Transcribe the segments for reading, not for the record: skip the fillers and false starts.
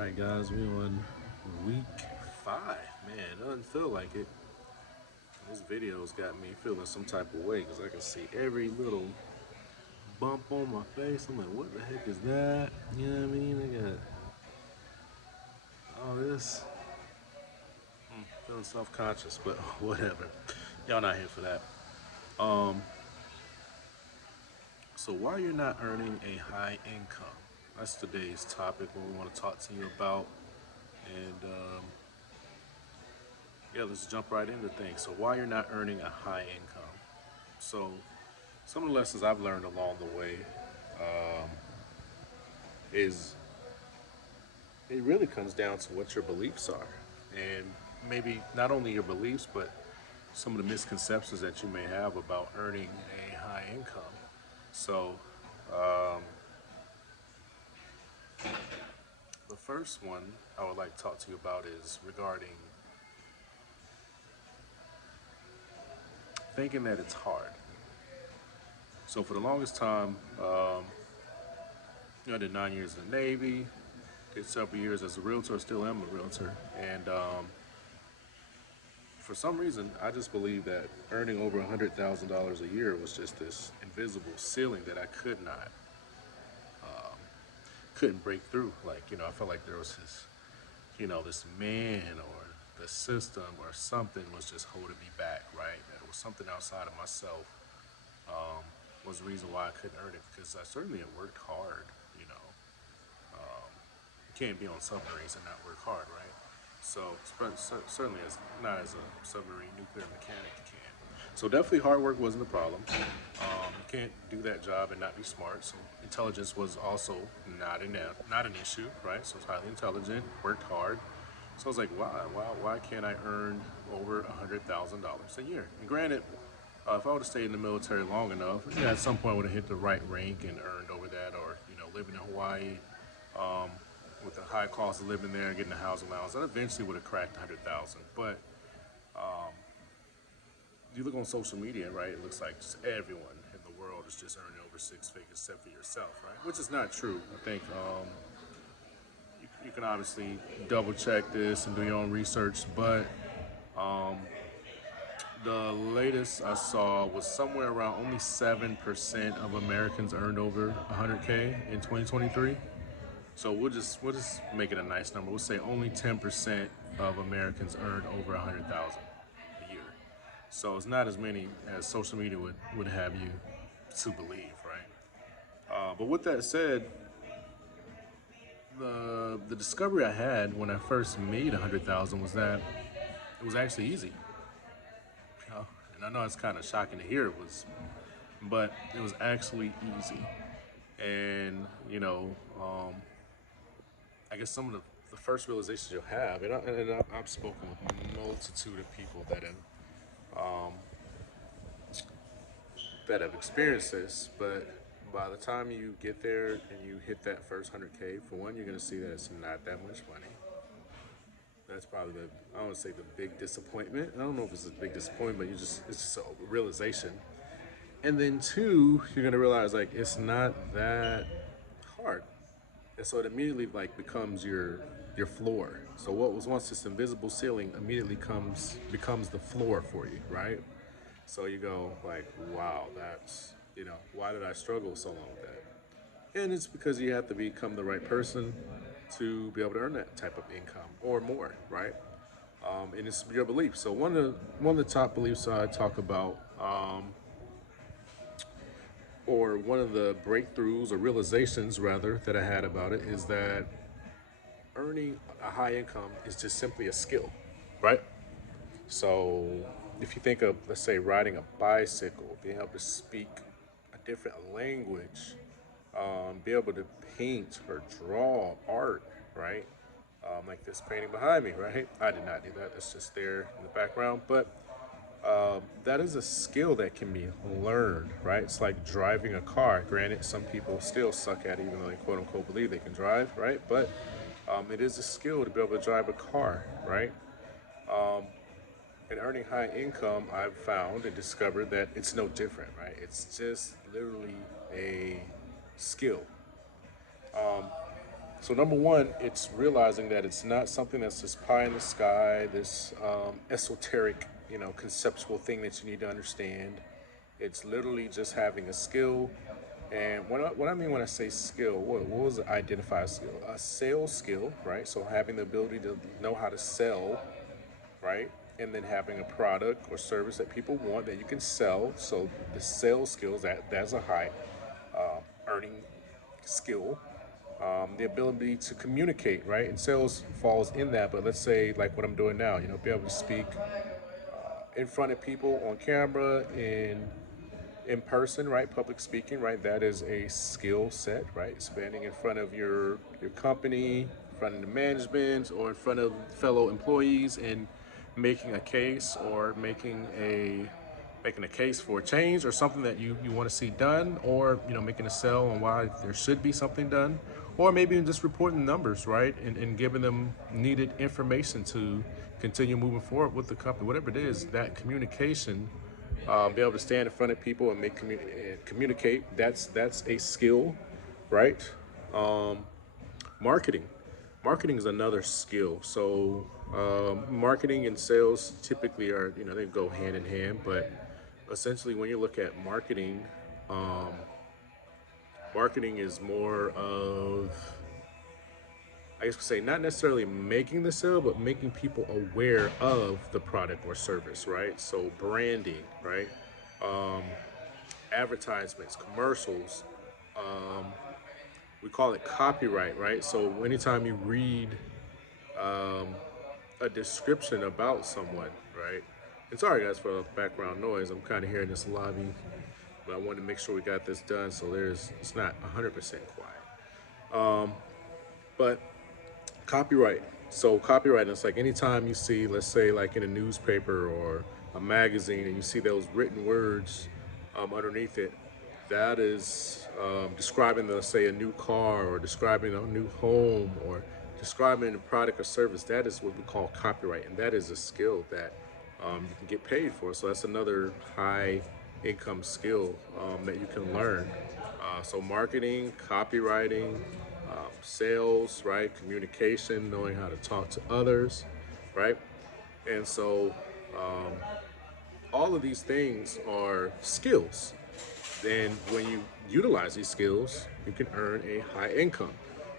Right, guys, we on week 5. Man, it doesn't feel like it. This video's got me feeling some type of way because I can see every little bump on my face. I'm like, what the heck is that? You know what I mean? I got all this. Feeling self-conscious, but whatever. Y'all not here for that. Um, so why you're not earning a high income? That's today's topic. What we want to talk to you about, and yeah, let's jump right into things. So why you're not earning a high income? So some of the lessons I've learned along the way is it really comes down to what your beliefs are, and maybe not only your beliefs, but some of the misconceptions that you may have about earning a high income. So the first one I would like to talk to you about is regarding thinking that it's hard. So for the longest time, I did 9 years in the Navy, did several years as a realtor, still am a realtor, and for some reason, I just believe that earning over $100,000 a year was just this invisible ceiling that I couldn't break through. Like, I felt like there was this man or the system or something was just holding me back, right? That it was something outside of myself was the reason why I couldn't earn it because I certainly had worked hard, you know. You can't be on submarines and not work hard, right? So certainly as not as a submarine nuclear mechanic you can. So definitely hard work wasn't a problem. You can't do that job and not be smart. So intelligence was also not an issue, right? So it's highly intelligent, worked hard. So I was like, why can't I earn over $100,000 a year? And granted, if I would have stayed in the military long enough, at some point would have hit the right rank and earned over that, or living in Hawaii with the high cost of living there and getting a housing allowance, that eventually would have cracked 100,000. But you look on social media, right? It looks like just everyone in the world is just earning over six figures except for yourself, right? Which is not true. I think you can obviously double check this and do your own research, but the latest I saw was somewhere around only 7% of Americans earned over 100K in 2023. So we'll just make it a nice number. We'll say only 10% of Americans earned over 100,000 a year. So it's not as many as social media would have you to believe, right? But with that said, the discovery I had when I first made 100,000 was that it was actually easy. And I know it's kind of shocking to hear but it was actually easy. And I guess some of the first realizations you'll have, I've spoken with a multitude of people that have experienced this, but by the time you get there and you hit that first 100K, for one, you're gonna see that it's not that much money. That's probably I don't want to say the big disappointment. I don't know if it's a big disappointment, but it's just a realization. And then two, you're gonna realize like it's not that hard. And so it immediately like becomes your floor. So what was once this invisible ceiling immediately becomes the floor for you, right? So you go like, wow, that's why did I struggle so long with that? And it's because you have to become the right person to be able to earn that type of income or more, right? And it's your belief. So one of the top beliefs I talk about, or one of the breakthroughs or realizations rather that I had about it is that earning a high income is just simply a skill, right? So if you think of, let's say, riding a bicycle, being able to speak a different language, be able to paint or draw art, right? Like this painting behind me, right? I did not do that. That's just there in the background. But that is a skill that can be learned, right? It's like driving a car. Granted, some people still suck at it, even though they quote unquote believe they can drive, right? But it is a skill to be able to drive a car, right? And earning high income, I've found and discovered that it's no different, right? It's just literally a skill. So number one, it's realizing that it's not something that's this pie in the sky, this esoteric, conceptual thing that you need to understand. It's literally just having a skill. And what I mean when I say skill, what was identify a skill? A sales skill, right? So having the ability to know how to sell, right? And then having a product or service that people want that you can sell. So the sales skills, that's a high earning skill. The ability to communicate, right? And sales falls in that. But let's say like what I'm doing now, be able to speak in front of people on camera, in person, right? Public speaking, right? That is a skill set, right? Standing in front of your company, in front of the management, or in front of fellow employees, and making a case or making a case for a change or something that you want to see done, or making a sell on why there should be something done, or maybe just reporting numbers, right? And giving them needed information to continue moving forward with the company, whatever it is. That communication, be able to stand in front of people and communicate. That's a skill, right? Marketing, marketing is another skill. So marketing and sales typically are they go hand in hand, but essentially when you look at marketing, marketing is more of, I guess we say, not necessarily making the sale, but making people aware of the product or service, right? So branding, right? Advertisements, commercials. We call it copyright, right? So anytime you read a description about someone, right? And sorry guys for the background noise. I'm kind of hearing this lobby, but I wanted to make sure we got this done so it's not 100% quiet. But copyright. So copyright, it's like anytime you see, let's say like in a newspaper or a magazine, and you see those written words underneath it, that is describing, let's say, a new car, or describing a new home, or describing a product or service. That is what we call copyright, and that is a skill that you can get paid for. So that's another high income skill that you can learn. So marketing, copywriting, sales, right? Communication, knowing how to talk to others, right? And so all of these things are skills. Then when you utilize these skills, you can earn a high income.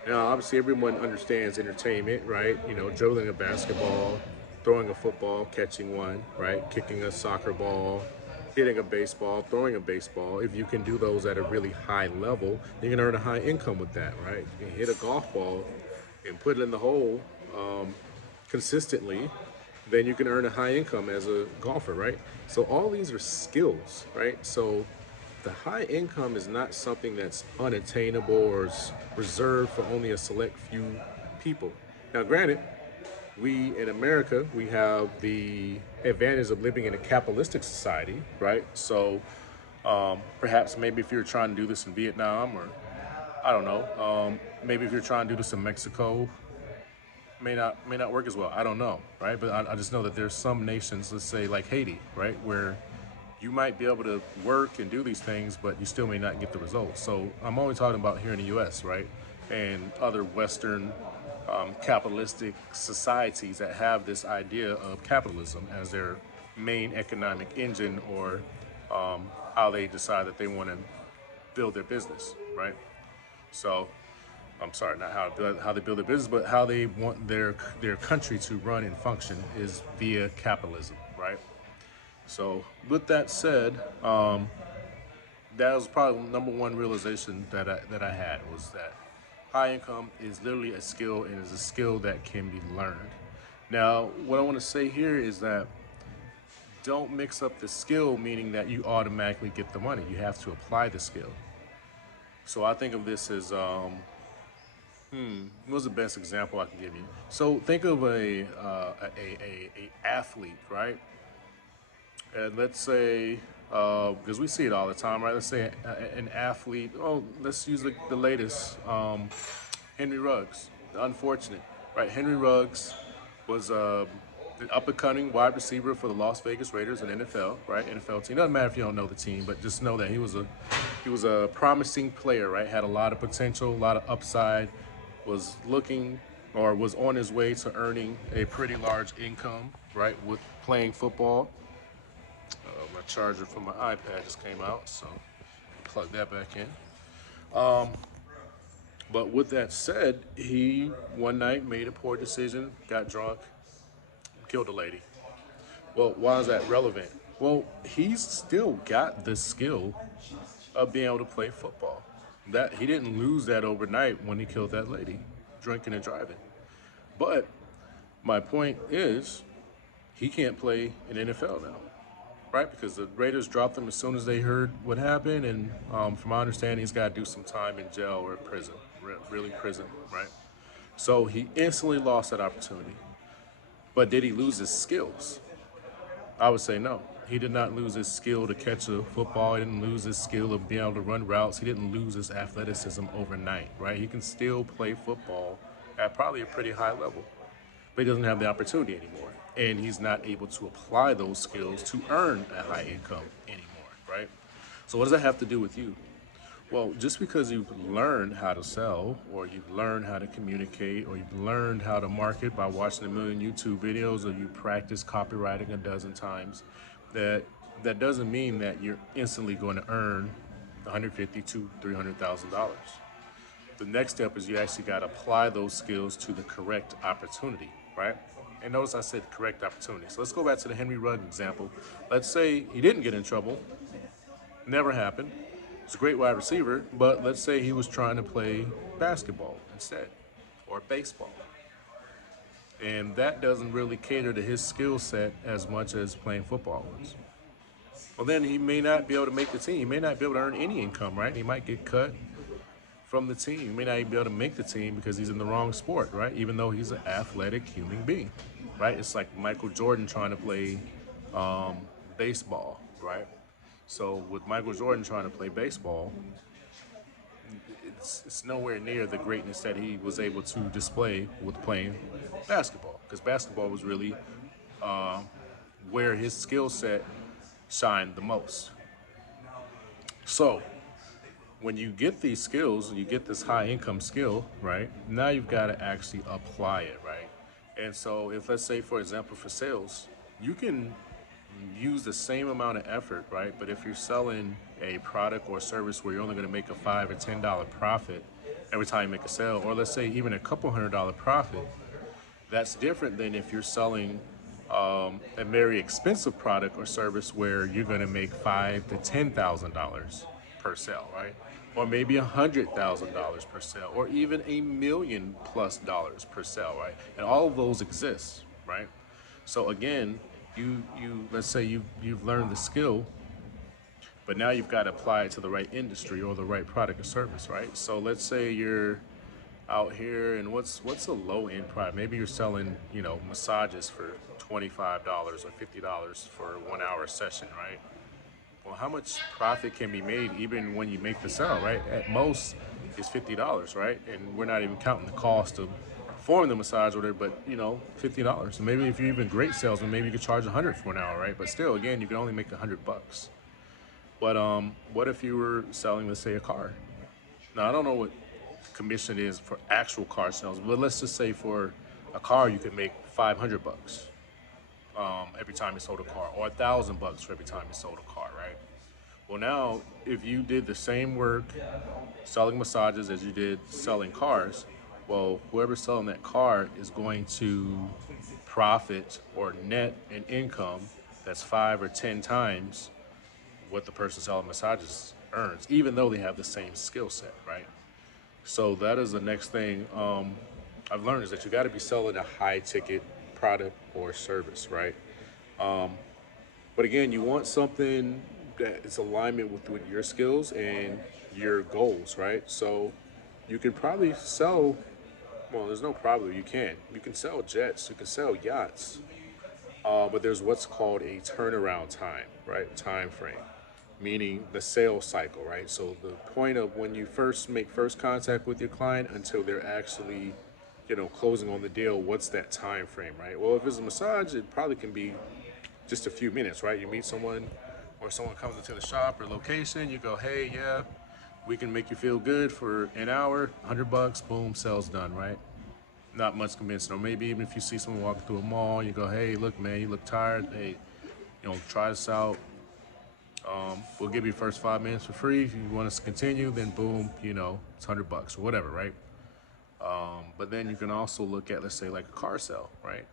Now, obviously, everyone understands entertainment, right? Dribbling a basketball, throwing a football, catching one, right? Kicking a soccer ball, hitting a baseball, throwing a baseball. If you can do those at a really high level, you can earn a high income with that, right? You can hit a golf ball and put it in the hole consistently, then you can earn a high income as a golfer, right? So all these are skills, right? So the high income is not something that's unattainable or is reserved for only a select few people. Now, granted, we in America, we have the advantage of living in a capitalistic society, right? So perhaps maybe if you're trying to do this in Vietnam, or I don't know, maybe if you're trying to do this in Mexico, may not work as well. I don't know, right? But I just know that there's some nations, let's say like Haiti, right, where you might be able to work and do these things, but you still may not get the results. So I'm only talking about here in the U.S., right, and other Western capitalistic societies that have this idea of capitalism as their main economic engine, or how they decide that they want to build their business, right? So I'm sorry, not how they build their business, but how they want their country to run and function is via capitalism, right? So with that said, that was probably number one realization that I had, was that high income is literally a skill, and is a skill that can be learned. Now, what I want to say here is that don't mix up the skill, meaning that you automatically get the money. You have to apply the skill. So I think of this as what's the best example I can give you? So think of a athlete, right? And let's say, because we see it all the time, right? Let's say an athlete. Oh, let's use the latest, Henry Ruggs, the unfortunate, right? Henry Ruggs was the up and coming wide receiver for the Las Vegas Raiders, an NFL, right? NFL team. Doesn't matter if you don't know the team, but just know that he was a promising player, right? Had a lot of potential, a lot of upside. was looking or was on his way to earning a pretty large income, right, with playing football. My charger for my iPad just came out, so plug that back in. But with that said, he one night made a poor decision, got drunk, killed a lady. Well, why is that relevant? Well, he's still got the skill of being able to play football. That he didn't lose that overnight when he killed that lady, drinking and driving. But my point is, he can't play in NFL now, right? Because the Raiders dropped him as soon as they heard what happened, and from my understanding, he's got to do some time in jail or prison, really prison, right? So he instantly lost that opportunity. But did he lose his skills? I would say no. He did not lose his skill to catch a football. He didn't lose his skill of being able to run routes. He didn't lose his athleticism overnight, right? He can still play football at probably a pretty high level, but he doesn't have the opportunity anymore. And he's not able to apply those skills to earn a high income anymore, right? So what does that have to do with you? Well, just because you've learned how to sell, or you've learned how to communicate, or you've learned how to market by watching a million YouTube videos, or you practice copywriting a dozen times, that that doesn't mean that you're instantly going to earn 150 to $300,000. The next step is you actually got to apply those skills to the correct opportunity, right? And notice I said correct opportunity. So let's go back to the Henry Rugg example. Let's say he didn't get in trouble, never happened. He's a great wide receiver, but let's say he was trying to play basketball instead, or baseball. And that doesn't really cater to his skill set as much as playing football was. Well, then he may not be able to make the team. He may not be able to earn any income, right? He might get cut from the team. He may not even be able to make the team because he's in the wrong sport, right? Even though he's an athletic human being, right? It's like Michael Jordan trying to play baseball, right? So with Michael Jordan trying to play baseball, it's nowhere near the greatness that he was able to display with playing basketball, because basketball was really where his skill set shined the most. So when you get these skills, you get this high income skill, right? Now you've got to actually apply it, right? And so if, let's say, for example, for sales, you can use the same amount of effort, right? But if you're selling a product or service where you're only going to make a $5 or $10 profit every time you make a sale, or let's say even a couple $100 profit, that's different than if you're selling a very expensive product or service where you're going to make $5,000 to $10,000 per sale, right? Or maybe $100,000 per sale, or even $1 million+ per sale, right? And all of those exist, right? So again, you let's say you've learned the skill, but now you've got to apply it to the right industry or the right product or service, right? So let's say you're out here, and what's a low end product? Maybe you're selling, massages for $25 or $50 for 1 hour session, right? Well, how much profit can be made even when you make the sale, right? At most, it's $50, right? And we're not even counting the cost of performing the massage order, but $50. And maybe if you're even a great salesman, maybe you could charge 100 for an hour, right? But still, again, you can only make $100. But what if you were selling, let's say, a car? Now, I don't know what commission is for actual car sales, but let's just say for a car, you could make $500 every time you sold a car, or $1,000 for every time you sold a car, right? Well, now if you did the same work selling massages as you did selling cars, well, whoever's selling that car is going to profit or net an income that's 5 or 10 times what the person selling massages earns, even though they have the same skill set, right? So that is the next thing I've learned, is that you got to be selling a high ticket product or service, right? But again, you want something that is alignment with your skills and your goals, right? So you can probably sell, well, there's no probably, you can. You can sell jets, you can sell yachts, but there's what's called a turnaround time, right? Time frame, meaning the sales cycle, right? So the point of when you first make first contact with your client until they're actually, closing on the deal, what's that time frame, right? Well, if it's a massage, it probably can be just a few minutes, right? You meet someone, or someone comes into the shop or location, you go, hey, yeah, We can make you feel good for an hour, 100 bucks, boom, sales done, right? Not much convincing. Or maybe even if you see someone walking through a mall, you go, hey, look, man, you look tired. Hey, try this out. We'll give you the first 5 minutes for free. If you want us to continue, then boom, it's 100 bucks or whatever, right? But then you can also look at, let's say, like a car sale, right?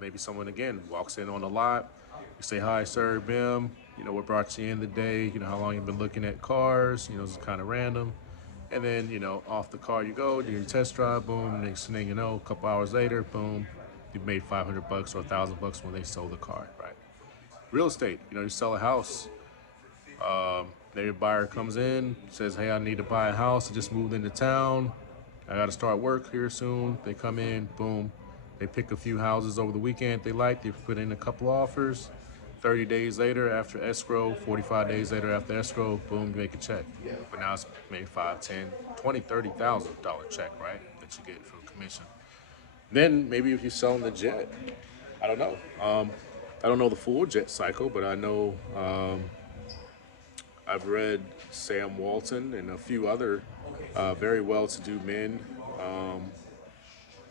Maybe someone again walks in on the lot. You say, "Hi, sir, Bim. What brought you in today? How long you've been looking at cars? It's kind of random." And then off the car you go, do your test drive. Boom. Next thing you know, a couple hours later, boom, you've made 500 bucks or 1,000 bucks when they sold the car, right? Real estate. You sell a house. Then your buyer comes in, says, "Hey, I need to buy a house. I just moved into town. I got to start work here soon." They come in, boom. They pick a few houses over the weekend they like. They put in a couple offers. 30 days later after escrow, 45 days later after escrow, boom, you make a check. But now it's maybe 5, 10, 20, $30,000 check, right? That you get for commission. Then maybe if you're selling the jet, I don't know. I don't know the full jet cycle, but I know I've read Sam Walton and a few other very well-to-do men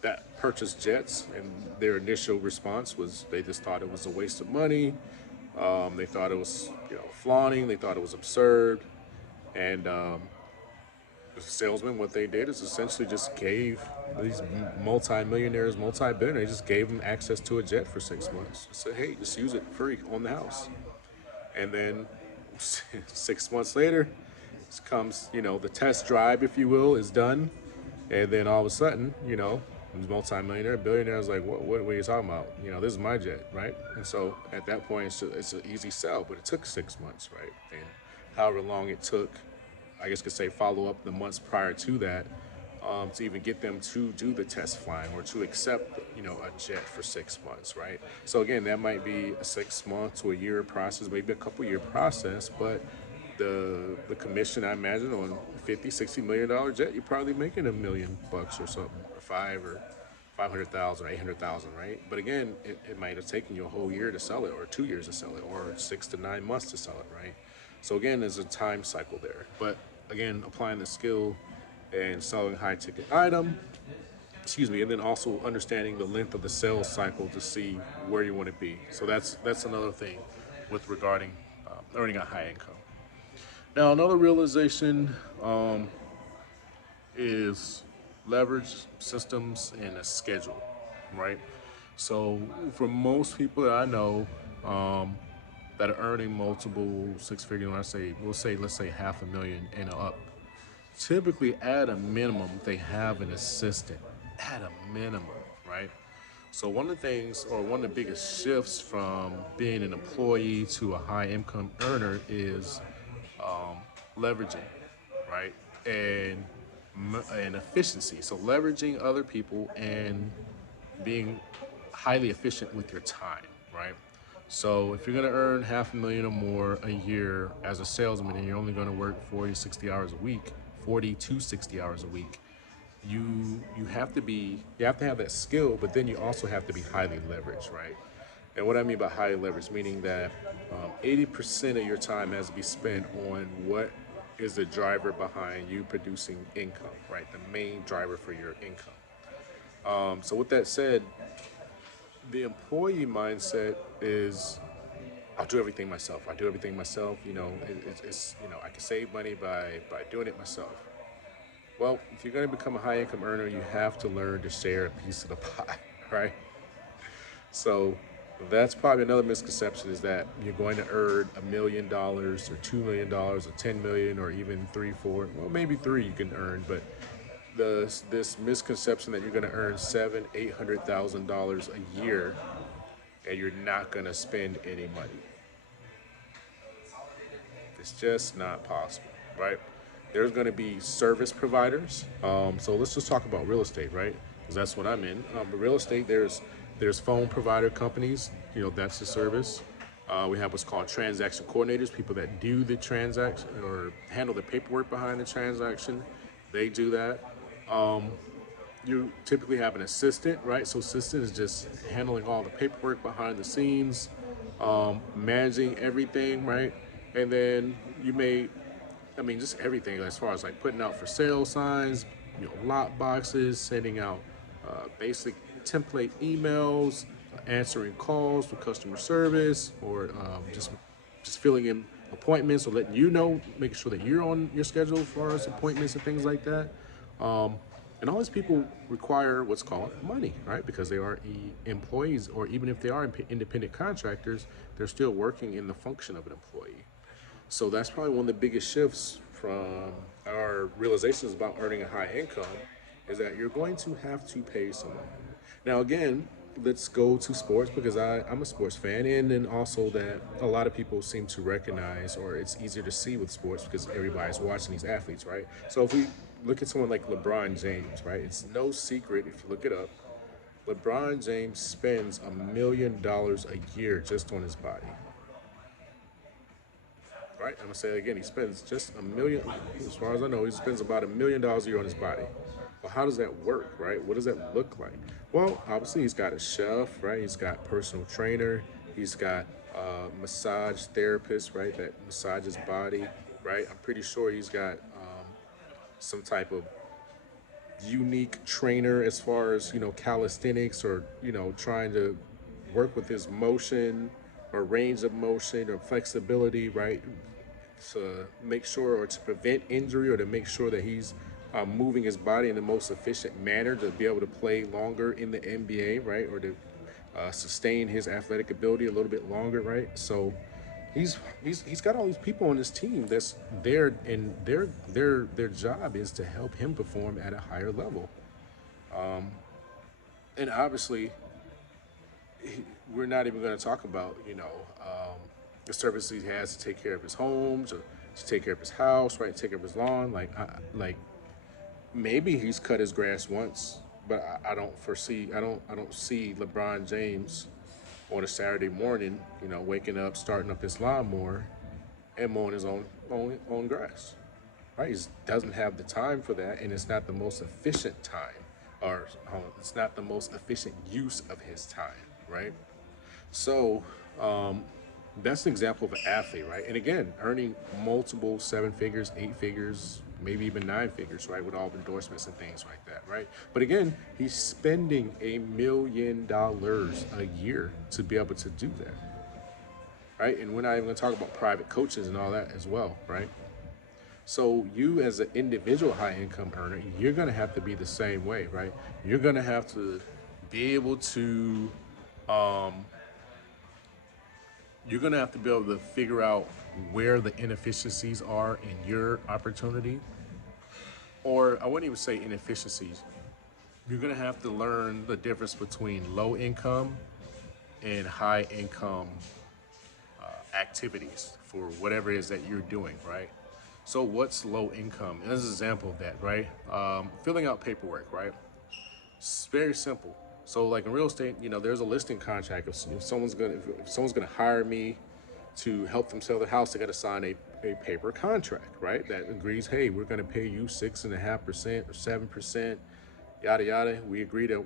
that purchased jets, and their initial response was they just thought it was a waste of money. They thought it was, flaunting. They thought it was absurd. And the salesman, what they did is essentially just gave these multi-millionaires, multi-billionaires, just gave them access to a jet for 6 months. Said, hey, just use it free on the house. And then 6 months later, comes, the test drive, if you will, is done. And then all of a sudden, these multi-millionaire, billionaires like, what are you talking about? This is my jet, right? And so at that point, it's an easy sell, but it took 6 months, right? And however long it took, I guess could say follow up the months prior to that, to even get them to do the test flying or to accept, a jet for 6 months, right? So again, that might be a 6 month to a year process, maybe a couple year process, but the commission, I imagine, on $50-60 million jet, you're probably making $1 million or something, or 500,000 or 800,000, right? But again, it might have taken you a whole year to sell it, or 2 years to sell it, or 6 to 9 months to sell it, right? So again, there's a time cycle there. But again, applying the skill and selling high ticket item, and then also understanding the length of the sales cycle to see where you want to be. So that's another thing with regarding earning a high income. Now, another realization is leverage systems and a schedule, right? So, for most people that I know that are earning multiple six figures, when let's say 500,000 and up, typically at a minimum they have an assistant. At a minimum, right? So one of the things, or one of the biggest shifts from being an employee to a high income earner is leveraging, right? And efficiency. So leveraging other people and being highly efficient with your time, right? So if you're going to earn 500,000 or more a year as a salesman, and you're only going to work 40, 60 hours a week, 40 to 60 hours a week, you have to have that skill, but then you also have to be highly leveraged, right? And what I mean by highly leveraged, meaning that 80% of your time has to be spent on what is the driver behind you producing income, right? The main driver for your income. So with that said, the employee mindset is, I'll do everything myself. I do everything myself. It's I can save money by doing it myself. Well, if you're going to become a high income earner, you have to learn to share a piece of the pie, right? So that's probably another misconception, is that you're going to earn $1 million or $2 million or 10 million or even three, four, well, maybe three you can earn, but this misconception that you're going to earn $800,000 a year and you're not going to spend any money. It's just not possible, right? There's going to be service providers. So let's just talk about real estate, right? Because that's what I'm in. But real estate, there's phone provider companies. That's the service. We have what's called transaction coordinators, people that do the transaction or handle the paperwork behind the transaction. They do that. You typically have an assistant, right? So assistant is just handling all the paperwork behind the scenes, managing everything, right? And then you may I mean, just everything as far as like putting out for sale signs, lot boxes, sending out basic template emails, answering calls for customer service, or just filling in appointments or letting making sure that you're on your schedule as far as appointments and things like that. Um, and all these people require what's called money, right? Because they are employees, or even if they are independent contractors, they're still working in the function of an employee. So that's probably one of the biggest shifts from our realizations about earning a high income is that you're going to have to pay someone. Now, again, let's go to sports because I'm a sports fan, and then also that a lot of people seem to recognize, or it's easier to see with sports because everybody's watching these athletes, right? So if we look at someone like LeBron James, right, it's no secret if you look it up. LeBron James spends $1 million a year just on his body. Right? I'm gonna say it again. He spends just a million. As far as I know, he spends about $1 million a year on his body. Well, how does that work, right? What does that look like? Well, obviously he's got a chef, right? He's got personal trainer. He's got massage therapist, right? That massages body, right? I'm pretty sure he's got some type of unique trainer as far as calisthenics, or trying to work with his motion or range of motion or flexibility, right, to make sure or to prevent injury, or to make sure that he's moving his body in the most efficient manner to be able to play longer in the NBA, right, or to sustain his athletic ability a little bit longer, right? So he's got all these people on his team that's there, and their job is to help him perform at a higher level. And obviously, we're not even going to talk about the services he has to take care of his homes, or to take care of his house, right? Take care of his lawn. Like maybe he's cut his grass once, but I don't foresee. I don't see LeBron James on a Saturday morning, waking up, starting up his lawnmower, and mowing his own grass. Right? He doesn't have the time for that, and it's not the most efficient time, or it's not the most efficient use of his time. Right? So that's an example of an athlete, right? And again, earning multiple seven figures, eight figures, maybe even nine figures, right? With all endorsements and things like that, right? But again, he's spending $1 million a year to be able to do that, right? And we're not even going to talk about private coaches and all that as well, right? So you as an individual high income earner, you're going to have to be the same way, right? You're going to have to be able to you're going to have to be able to figure out where the inefficiencies are in your opportunity. Or I wouldn't even say inefficiencies. You're going to have to learn the difference between low income and high income activities for whatever it is that you're doing, right? So what's low income? And as an example of that, right? Filling out paperwork, right? It's very simple. So like in real estate, there's a listing contract. If someone's gonna hire me to help them sell their house, they got to sign a paper contract, right? That agrees, hey, we're gonna pay you 6.5% or 7%, yada yada. We agree to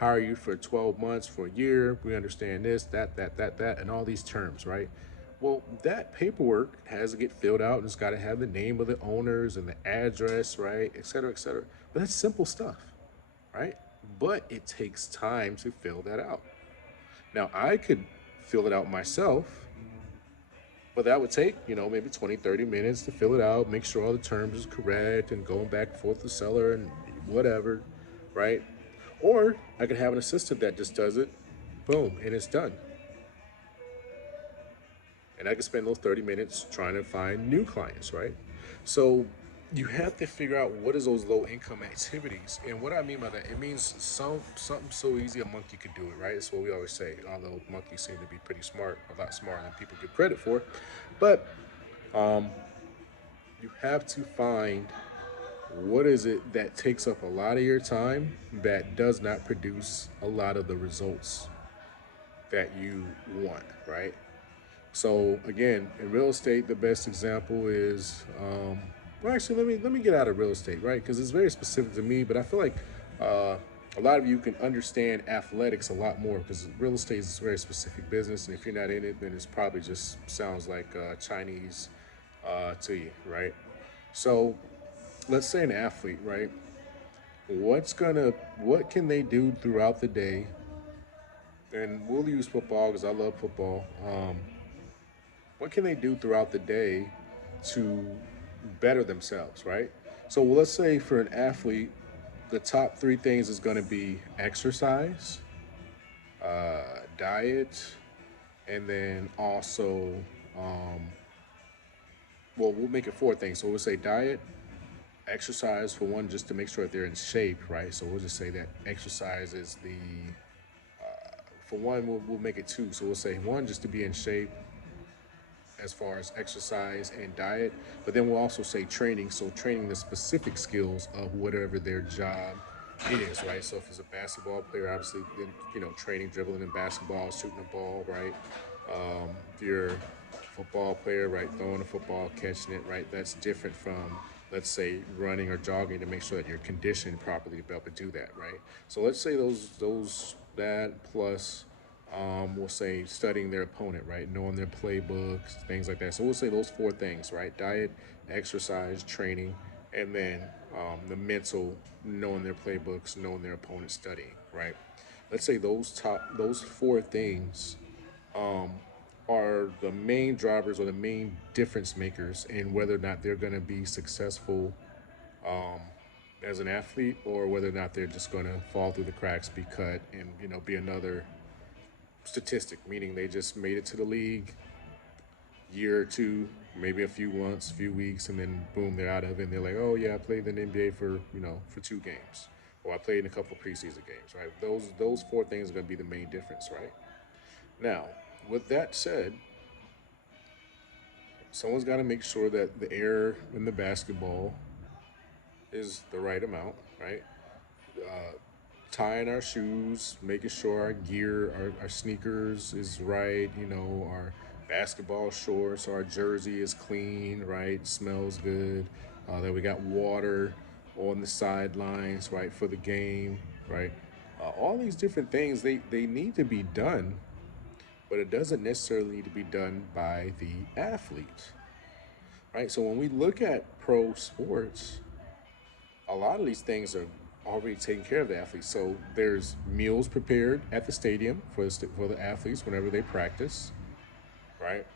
hire you for 12 months, for a year. We understand this, that, and all these terms, right? Well, that paperwork has to get filled out, and it's got to have the name of the owners and the address, right, et cetera, et cetera. But that's simple stuff, right? But it takes time to fill that out. Now, I could fill it out myself, but that would take, maybe 20, 30 minutes to fill it out, make sure all the terms is correct, and going back and forth with the seller and whatever, right? Or I could have an assistant that just does it, boom, and it's done. And I could spend those 30 minutes trying to find new clients, right? So you have to figure out what is those low income activities. And what I mean by that, it means something so easy a monkey could do it, right? It's what we always say, although monkeys seem to be pretty smart, a lot smarter than people give credit for. But you have to find what is it that takes up a lot of your time that does not produce a lot of the results that you want, right? So again, in real estate, the best example is, well, actually, let me get out of real estate, right? Because it's very specific to me, but I feel like a lot of you can understand athletics a lot more because real estate is a very specific business, and if you're not in it, then it's probably just sounds like Chinese to you, right? So let's say an athlete, right? What can they do throughout the day? And we'll use football because I love football. What can they do throughout the day to better themselves, right? So let's say for an athlete, the top three things is going to be exercise, diet, and then also, um, well, we'll make it four things. So we'll say diet, exercise for one, just to make sure that they're in shape, right? So we'll just say that exercise is the, for one, we'll make it two. So we'll say one, just to be in shape as far as exercise and diet, but then we'll also say training. So training the specific skills of whatever their job is, right? So if it's a basketball player, obviously, then training dribbling in basketball, shooting the ball, right? If you're a football player, right, throwing a football, catching it, right, that's different from, let's say, running or jogging to make sure that you're conditioned properly to be able to do that, right? So let's say those that plus, we'll say studying their opponent, right, knowing their playbooks, things like that. So we'll say those four things, right? Diet, exercise, training, and then the mental, knowing their playbooks, knowing their opponent, studying, right? Let's say those four things are the main drivers or the main difference makers in whether or not they're going to be successful as an athlete, or whether or not they're just going to fall through the cracks, be cut, and be another statistic, meaning they just made it to the league year or two, maybe a few months, few weeks, and then boom, they're out of it. And they're like, oh yeah, I played in the NBA for for 2 games, or I played in a couple of preseason games, right? Those four things are going to be the main difference, right? Now, with that said, someone's got to make sure that the air in the basketball is the right amount, right? Tying our shoes, making sure our gear, our sneakers is right, our basketball shorts, our jersey is clean, right, smells good, that we got water on the sidelines, right, for the game, right. All these different things, they need to be done, but it doesn't necessarily need to be done by the athlete, right? So when we look at pro sports, a lot of these things are already taken care of the athletes. So there's meals prepared at the stadium for for the athletes whenever they practice, right?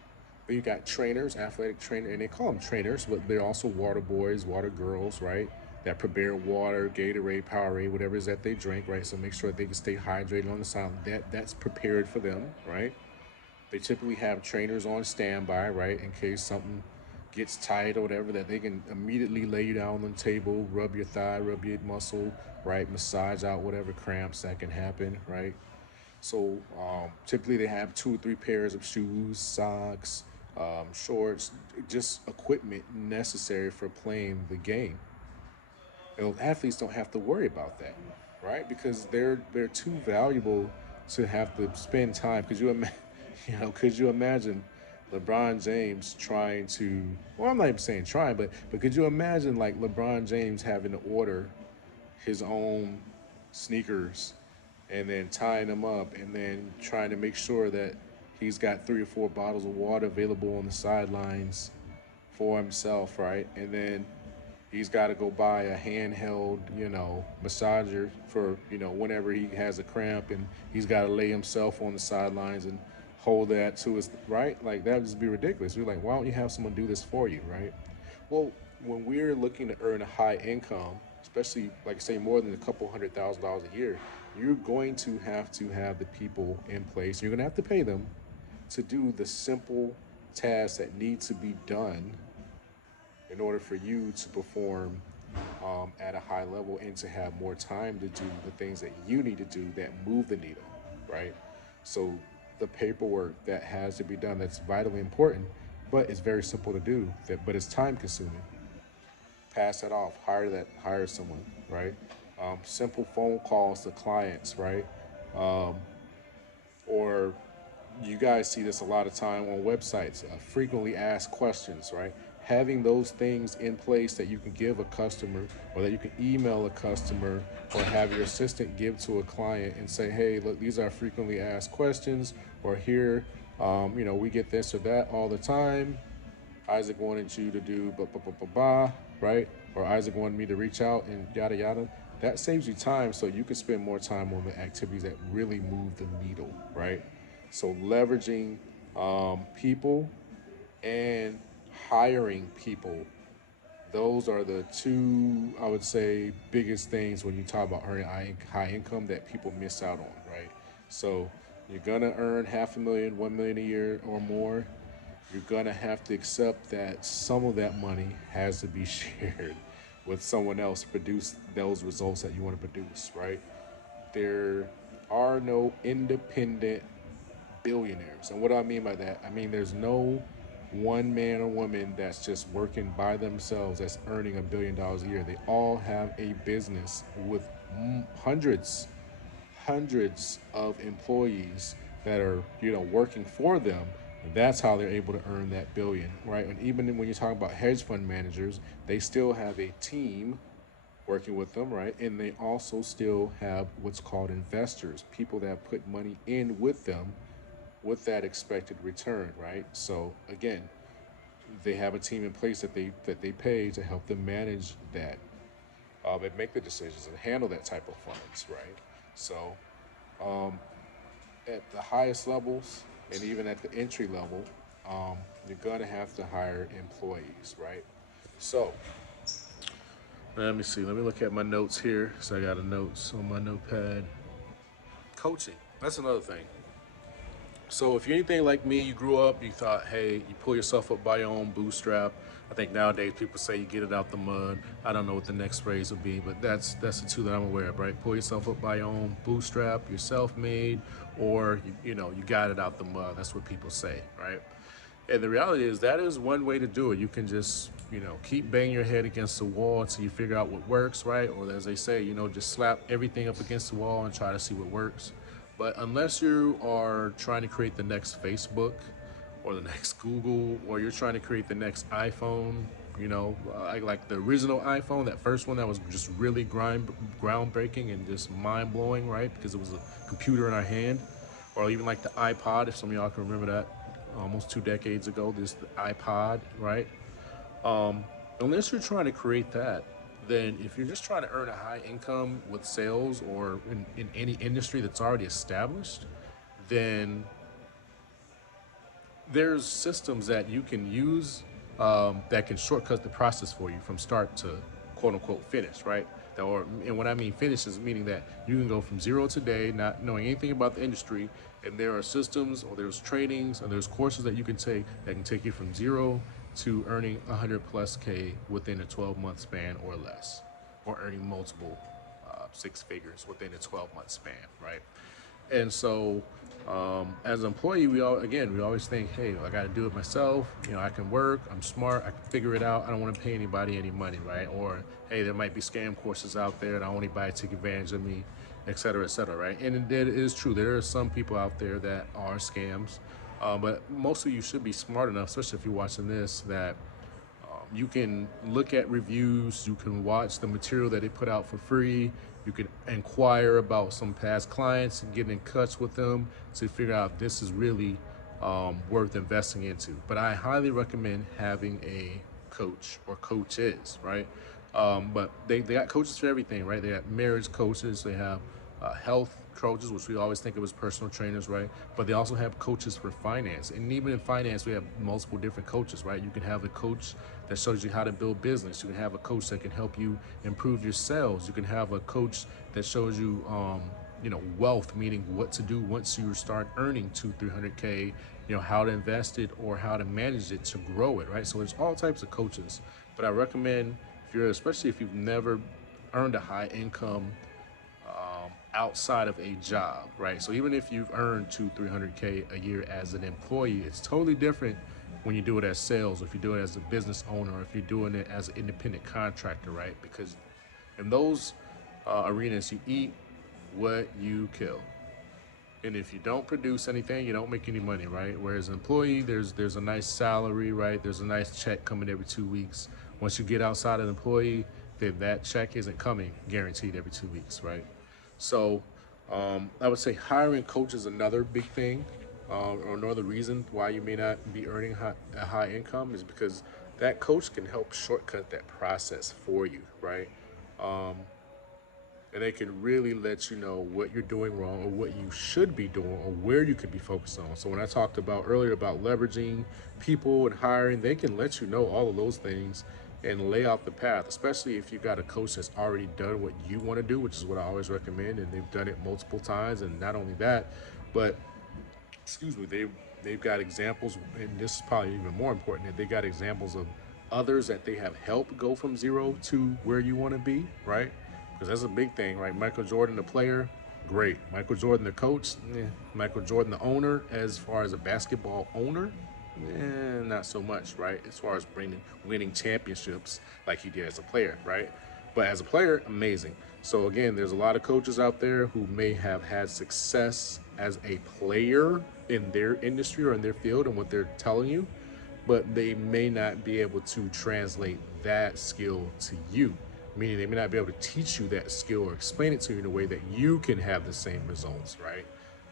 Then you got trainers, athletic trainer, and they call them trainers, but they're also water boys, water girls, right? That prepare water, Gatorade, Powerade, whatever it is that they drink, right? So make sure that they can stay hydrated on the side. That's prepared for them, right? They typically have trainers on standby, right, in case something gets tight or whatever, that they can immediately lay you down on the table, rub your thigh, rub your muscle, right, massage out whatever cramps that can happen, right. So typically they have 2 or 3 pairs of shoes, socks, shorts, just equipment necessary for playing the game. Athletes don't have to worry about that, right? Because they're too valuable to have to spend time. Could you imagine? Could you imagine LeBron James trying to? Well, I'm not even saying trying, but could you imagine like LeBron James having to order his own sneakers and then tying them up and then trying to make sure that he's got 3 or 4 bottles of water available on the sidelines for himself, right? And then he's got to go buy a handheld, massager for, whenever he has a cramp, and he's got to lay himself on the sidelines and hold that to his, right? Like, that would just be ridiculous. We're like, why don't you have someone do this for you, right? Well, when we're looking to earn a high income, especially, like I say, more than a couple $100,000 a year, you're going to have the people in place. You're going to have to pay them to do the simple tasks that need to be done in order for you to perform at a high level and to have more time to do the things that you need to do that move the needle, right? So the paperwork that has to be done, that's vitally important, but it's very simple to do, but it's time consuming. Pass that off, hire someone, right? Simple phone calls to clients, right? Or you guys see this a lot of time on websites, frequently asked questions, right? Having those things in place that you can give a customer, or that you can email a customer, or have your assistant give to a client and say, hey, look, these are frequently asked questions, or here, we get this or that all the time. Isaac wanted you to do blah, blah, blah, blah, blah. right? Or Isaac wanted me to reach out and yada yada. That saves you time so you can spend more time on the activities that really move the needle, right? So leveraging people and hiring people, those are the two, I would say, biggest things when you talk about earning high income that people miss out on, right? So you're gonna earn half a million, 1 million a year or more. You're gonna have to accept that some of that money has to be shared with someone else to produce those results that you want to produce, right? There are no independent billionaires. And what do I mean by that? I mean, there's no one man or woman that's just working by themselves that's earning $1 billion a year. They all have a business with hundreds of employees that are, working for them. That's how they're able to earn that billion, right? And even when you're talking about hedge fund managers, they still have a team working with them, right? And they also still have what's called investors, people that put money in with them with that expected return, right? So again, they have a team in place that they pay to help them manage that, and make the decisions and handle that type of funds, right? So at the highest levels and even at the entry level, you're gonna have to hire employees, right? So let me see. Let me look at my notes here. So I got a notes on my notepad. Coaching. That's another thing. So if you're anything like me, you grew up, you thought, hey, you pull yourself up by your own bootstrap. I think nowadays people say you get it out the mud. I don't know what the next phrase would be, but that's the two that I'm aware of, right? Pull yourself up by your own bootstrap, you're self-made, or you got it out the mud. That's what people say, right? And the reality is that is one way to do it. You can just, keep banging your head against the wall until you figure out what works, right? Or as they say, just slap everything up against the wall and try to see what works. But unless you are trying to create the next Facebook or the next Google, or you're trying to create the next iPhone, like the original iPhone, that first one that was just really groundbreaking and just mind blowing, right? Because it was a computer in our hand, or even like the iPod, if some of y'all can remember that, almost 2 decades ago, this iPod, right? Unless you're trying to create that, then if you're just trying to earn a high income with sales or in any industry that's already established, then there's systems that you can use, that can shortcut the process for you from start to quote unquote finish, right? And when I mean finish is meaning that you can go from zero today, not knowing anything about the industry, and there are systems or there's trainings or there's courses that you can take that can take you from zero to earning 100 plus K within a 12-month span or less, or earning multiple six figures within a 12-month span, right? And so, as an employee, we always think, hey, I got to do it myself. I can work. I'm smart. I can figure it out. I don't want to pay anybody any money, right? Or hey, there might be scam courses out there, and I only buy to take advantage of me, et cetera, right? And it is true. There are some people out there that are scams, but most of you should be smart enough, especially if you're watching this, that you can look at reviews, you can watch the material that they put out for free, you can inquire about some past clients and get in touch with them to figure out if this is really worth investing into. But I highly recommend having a coach or coaches, right? But they got coaches for everything, right? They got marriage coaches, they have health coaches, which we always think of as personal trainers, right? But they also have coaches for finance. And even in finance, we have multiple different coaches, right? You can have a coach that shows you how to build business. You can have a coach that can help you improve your sales. You can have a coach that shows you, wealth, meaning what to do once you start earning 200-300K, how to invest it or how to manage it to grow it, right? So there's all types of coaches. But I recommend, especially if you've never earned a high income outside of a job, right? So even if you've earned 300K a year as an employee, it's totally different when you do it as sales, or if you do it as a business owner, or if you're doing it as an independent contractor, right? Because in those arenas, you eat what you kill. And if you don't produce anything, you don't make any money, right? Whereas an employee, there's a nice salary, right? There's a nice check coming every 2 weeks. Once you get outside an employee, then that check isn't coming guaranteed every 2 weeks, right? So I would say hiring coach is another big thing, or another reason why you may not be earning a high income is because that coach can help shortcut that process for you, right? Um, and they can really let you know what you're doing wrong or what you should be doing or where you could be focused on. So when I talked about earlier about leveraging people and hiring, they can let you know all of those things and lay out the path, especially if you've got a coach that's already done what you want to do, which is what I always recommend, and they've done it multiple times. And not only that, but excuse me, they've got examples, and this is probably even more important, that they got examples of others that they have helped go from zero to where you want to be, right? Because that's a big thing, right? Michael Jordan, the player, great. Michael Jordan, the coach, Michael Jordan, the owner, as far as a basketball owner, not so much, right? As far as winning championships like he did as a player, right? But as a player, amazing. So again, there's a lot of coaches out there who may have had success as a player in their industry or in their field and what they're telling you, but they may not be able to translate that skill to you. Meaning they may not be able to teach you that skill or explain it to you in a way that you can have the same results, right?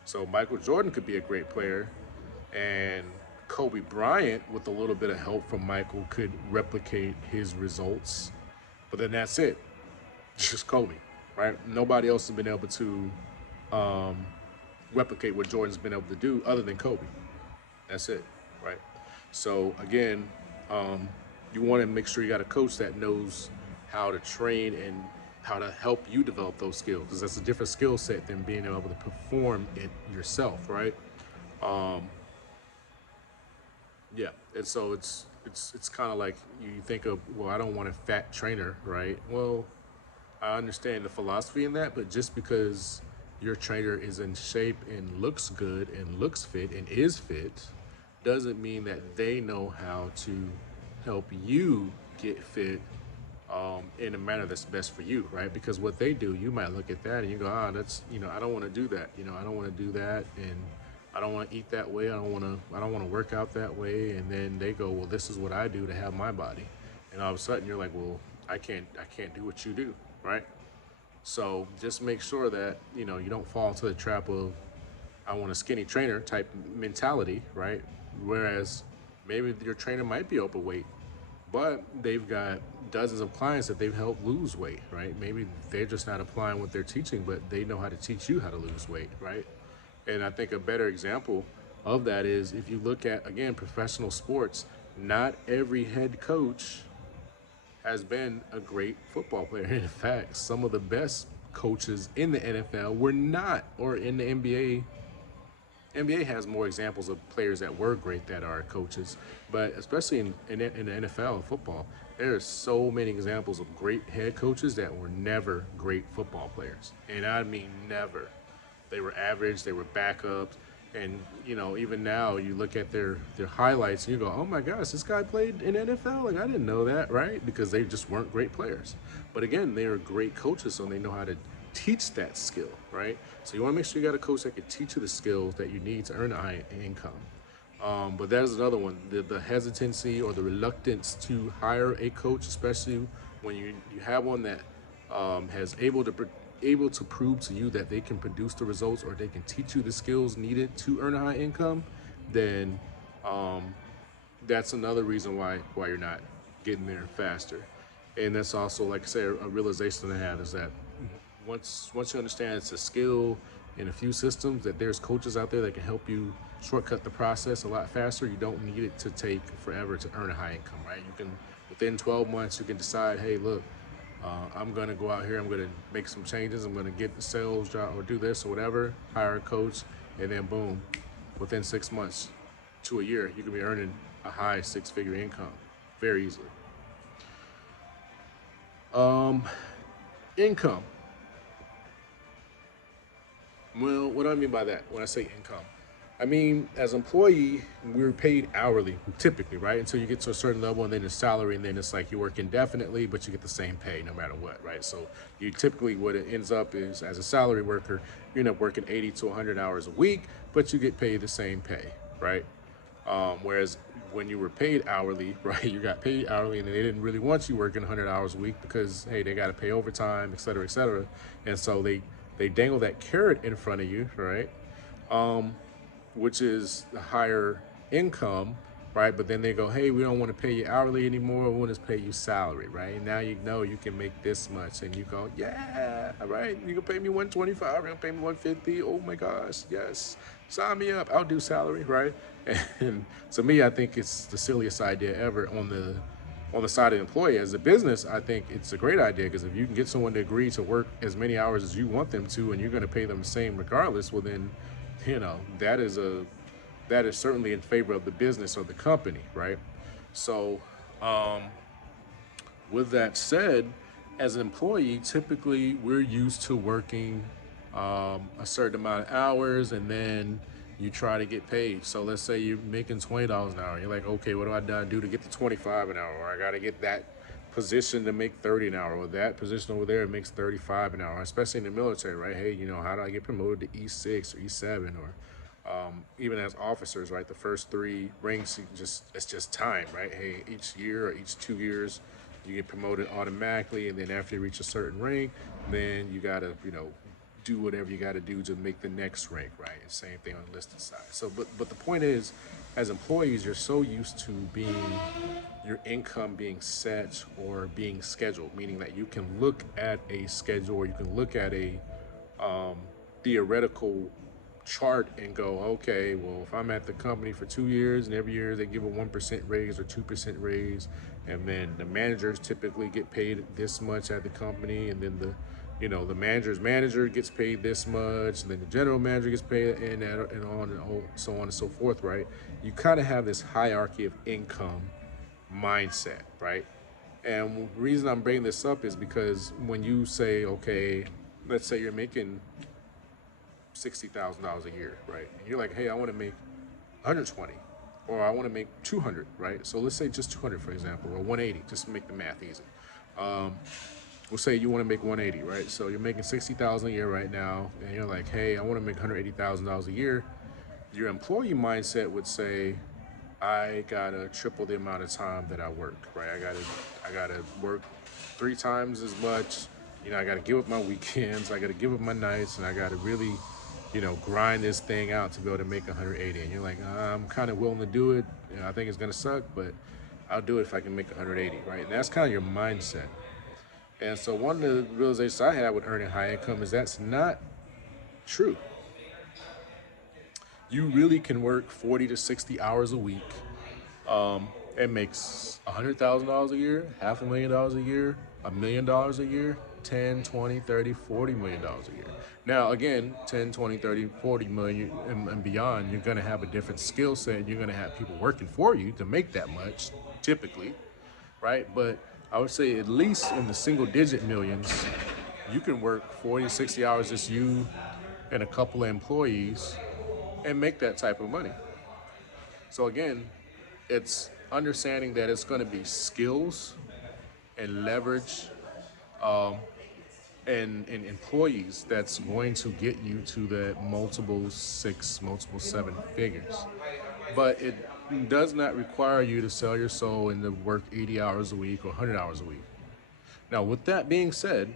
So Michael Jordan could be a great player, and Kobe Bryant, with a little bit of help from Michael, could replicate his results. But then that's it. Just Kobe, right? Nobody else has been able to replicate what Jordan's been able to do other than Kobe. That's it, right? So again, you want to make sure you got a coach that knows how to train and how to help you develop those skills, because that's a different skill set than being able to perform it yourself, right? Yeah, and so it's kind of like you think of, well, I don't want a fat trainer, right? Well, I understand the philosophy in that, but just because your trainer is in shape and looks good and looks fit and is fit doesn't mean that they know how to help you get fit in a manner that's best for you, right? Because what they do, you might look at that and you go, that's, I don't want to do that. I don't want to do that, and I don't want to eat that way. I don't want to work out that way. And then they go, well, this is what I do to have my body. And all of a sudden you're like, well, I can't do what you do, right? So just make sure that, you don't fall into the trap of, I want a skinny trainer type mentality, right? Whereas maybe your trainer might be overweight, but they've got dozens of clients that they've helped lose weight, right? Maybe they're just not applying what they're teaching, but they know how to teach you how to lose weight, right? And I think a better example of that is if you look at, again, professional sports, not every head coach has been a great football player. In fact, some of the best coaches in the NFL were not, or in the NBA. NBA has more examples of players that were great that are coaches, but especially in the NFL football, there are so many examples of great head coaches that were never great football players. And I mean never. They were average, they were backups, and even now you look at their highlights and you go, oh my gosh, this guy played in NFL? Like, I didn't know that, right? Because they just weren't great players. But again, they are great coaches, so they know how to teach that skill, right? So you want to make sure you got a coach that can teach you the skills that you need to earn a high income. But there's another one, the hesitancy or the reluctance to hire a coach, especially when you have one that has able to prove to you that they can produce the results or they can teach you the skills needed to earn a high income, then that's another reason why you're not getting there faster. And that's also, like I say, a realization I have is that once you understand it's a skill in a few systems, that there's coaches out there that can help you shortcut the process a lot faster. You don't need it to take forever to earn a high income, right? You can, within 12 months, you can decide, hey, look, I'm going to go out here, I'm going to make some changes, I'm going to get the sales job or do this or whatever, hire a coach, and then boom, within 6 months to a year, you can be earning a high six-figure income very easily. Income. Well, what do I mean by that when I say income? I mean, as an employee, we're paid hourly, typically, right? Until you get to a certain level, and then it's salary, and then it's like you work indefinitely, but you get the same pay no matter what, right? So you typically, what it ends up is, as a salary worker, you end up working 80 to 100 hours a week, but you get paid the same pay, right? Whereas when you were paid hourly, right, you got paid hourly, and they didn't really want you working 100 hours a week because, hey, they got to pay overtime, et cetera, et cetera. And so they dangle that carrot in front of you, right? Which is the higher income, right? But then they go, hey, we don't want to pay you hourly anymore. We want to pay you salary, right? And now you know you can make this much, and you go, yeah, all right, you can pay me 125, you're gonna pay me 150. Oh my gosh, yes, sign me up. I'll do salary, right? And to me, I think it's the silliest idea ever on the side of the employee. As a business, I think it's a great idea because if you can get someone to agree to work as many hours as you want them to, and you're going to pay them the same regardless, well then, that is certainly in favor of the business or the company, right? So, with that said, as an employee, typically we're used to working a certain amount of hours, and then you try to get paid. So let's say you're making $20 an hour. You're like, okay, what do I do to get to 25 an hour? Or I got to get that position to make 30 an hour, or that position over there makes 35 an hour, especially in the military, right? Hey, how do I get promoted to E6 or E7, or even as officers, right? The first three ranks, it's just time, right? Hey, each year or each 2 years, you get promoted automatically, and then after you reach a certain rank, then you gotta, do whatever you gotta do to make the next rank, right? And same thing on the listed side. So, but the point is, as employees, you're so used to your income being set or being scheduled, meaning that you can look at a schedule, or you can look at a theoretical chart and go, okay, well, if I'm at the company for 2 years and every year they give a 1% raise or 2% raise, and then the managers typically get paid this much at the company, and then the manager's manager gets paid this much, and then the general manager gets paid, and on and so on and so forth, right? You kind of have this hierarchy of income mindset, right? And the reason I'm bringing this up is because when you say, okay, let's say you're making $60,000 a year, right? And you're like, hey, I want to make 120, or I want to make 200, right? So let's say just 200, for example, or 180, just to make the math easy. We'll say you want to make 180, right? So you're making 60,000 a year right now, and you're like, hey, I want to make $180,000 a year. Your employee mindset would say, I gotta triple the amount of time that I work, right? I gotta work 3 times as much. I gotta give up my weekends, I gotta give up my nights, and I gotta really, grind this thing out to be able to make 180. And you're like, I'm kind of willing to do it. I think it's gonna suck, but I'll do it if I can make 180, right? And that's kind of your mindset. And so one of the realizations I had with earning high income is that's not true. You really can work 40 to 60 hours a week. It makes $100,000 a year, $500,000 a year, $1 million a year, 10, 20, 30, $40 million a year. Now, again, 10, 20, 30, 40 million and beyond, you're going to have a different skill set. You're going to have people working for you to make that much, typically, right? But I would say at least in the single digit millions, you can work 40, 60 hours, just you and a couple of employees, and make that type of money. So again, it's understanding that it's going to be skills and leverage and employees that's going to get you to the multiple six, multiple seven figures. But it does not require you to sell your soul and to work 80 hours a week or 100 hours a week. Now, with that being said,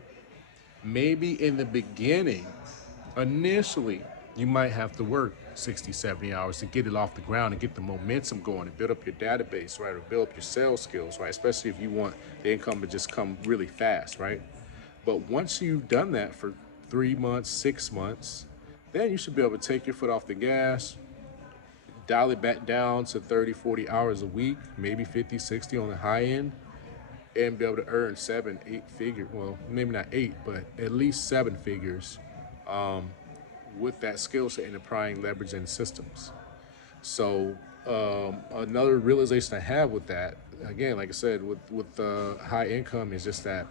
maybe in the beginning, initially, you might have to work 60, 70 hours to get it off the ground and get the momentum going and build up your database, right? Or build up your sales skills, right? Especially if you want the income to just come really fast, right? But once you've done that for 3 months, 6 months, then you should be able to take your foot off the gas, dial it back down to 30, 40 hours a week, maybe 50, 60 on the high end, and be able to earn 7, 8 figures. Well, maybe not 8, but at least 7 figures with that skill set and applying leverage and systems. So another realization I have with that, again, like I said, with high income, is just that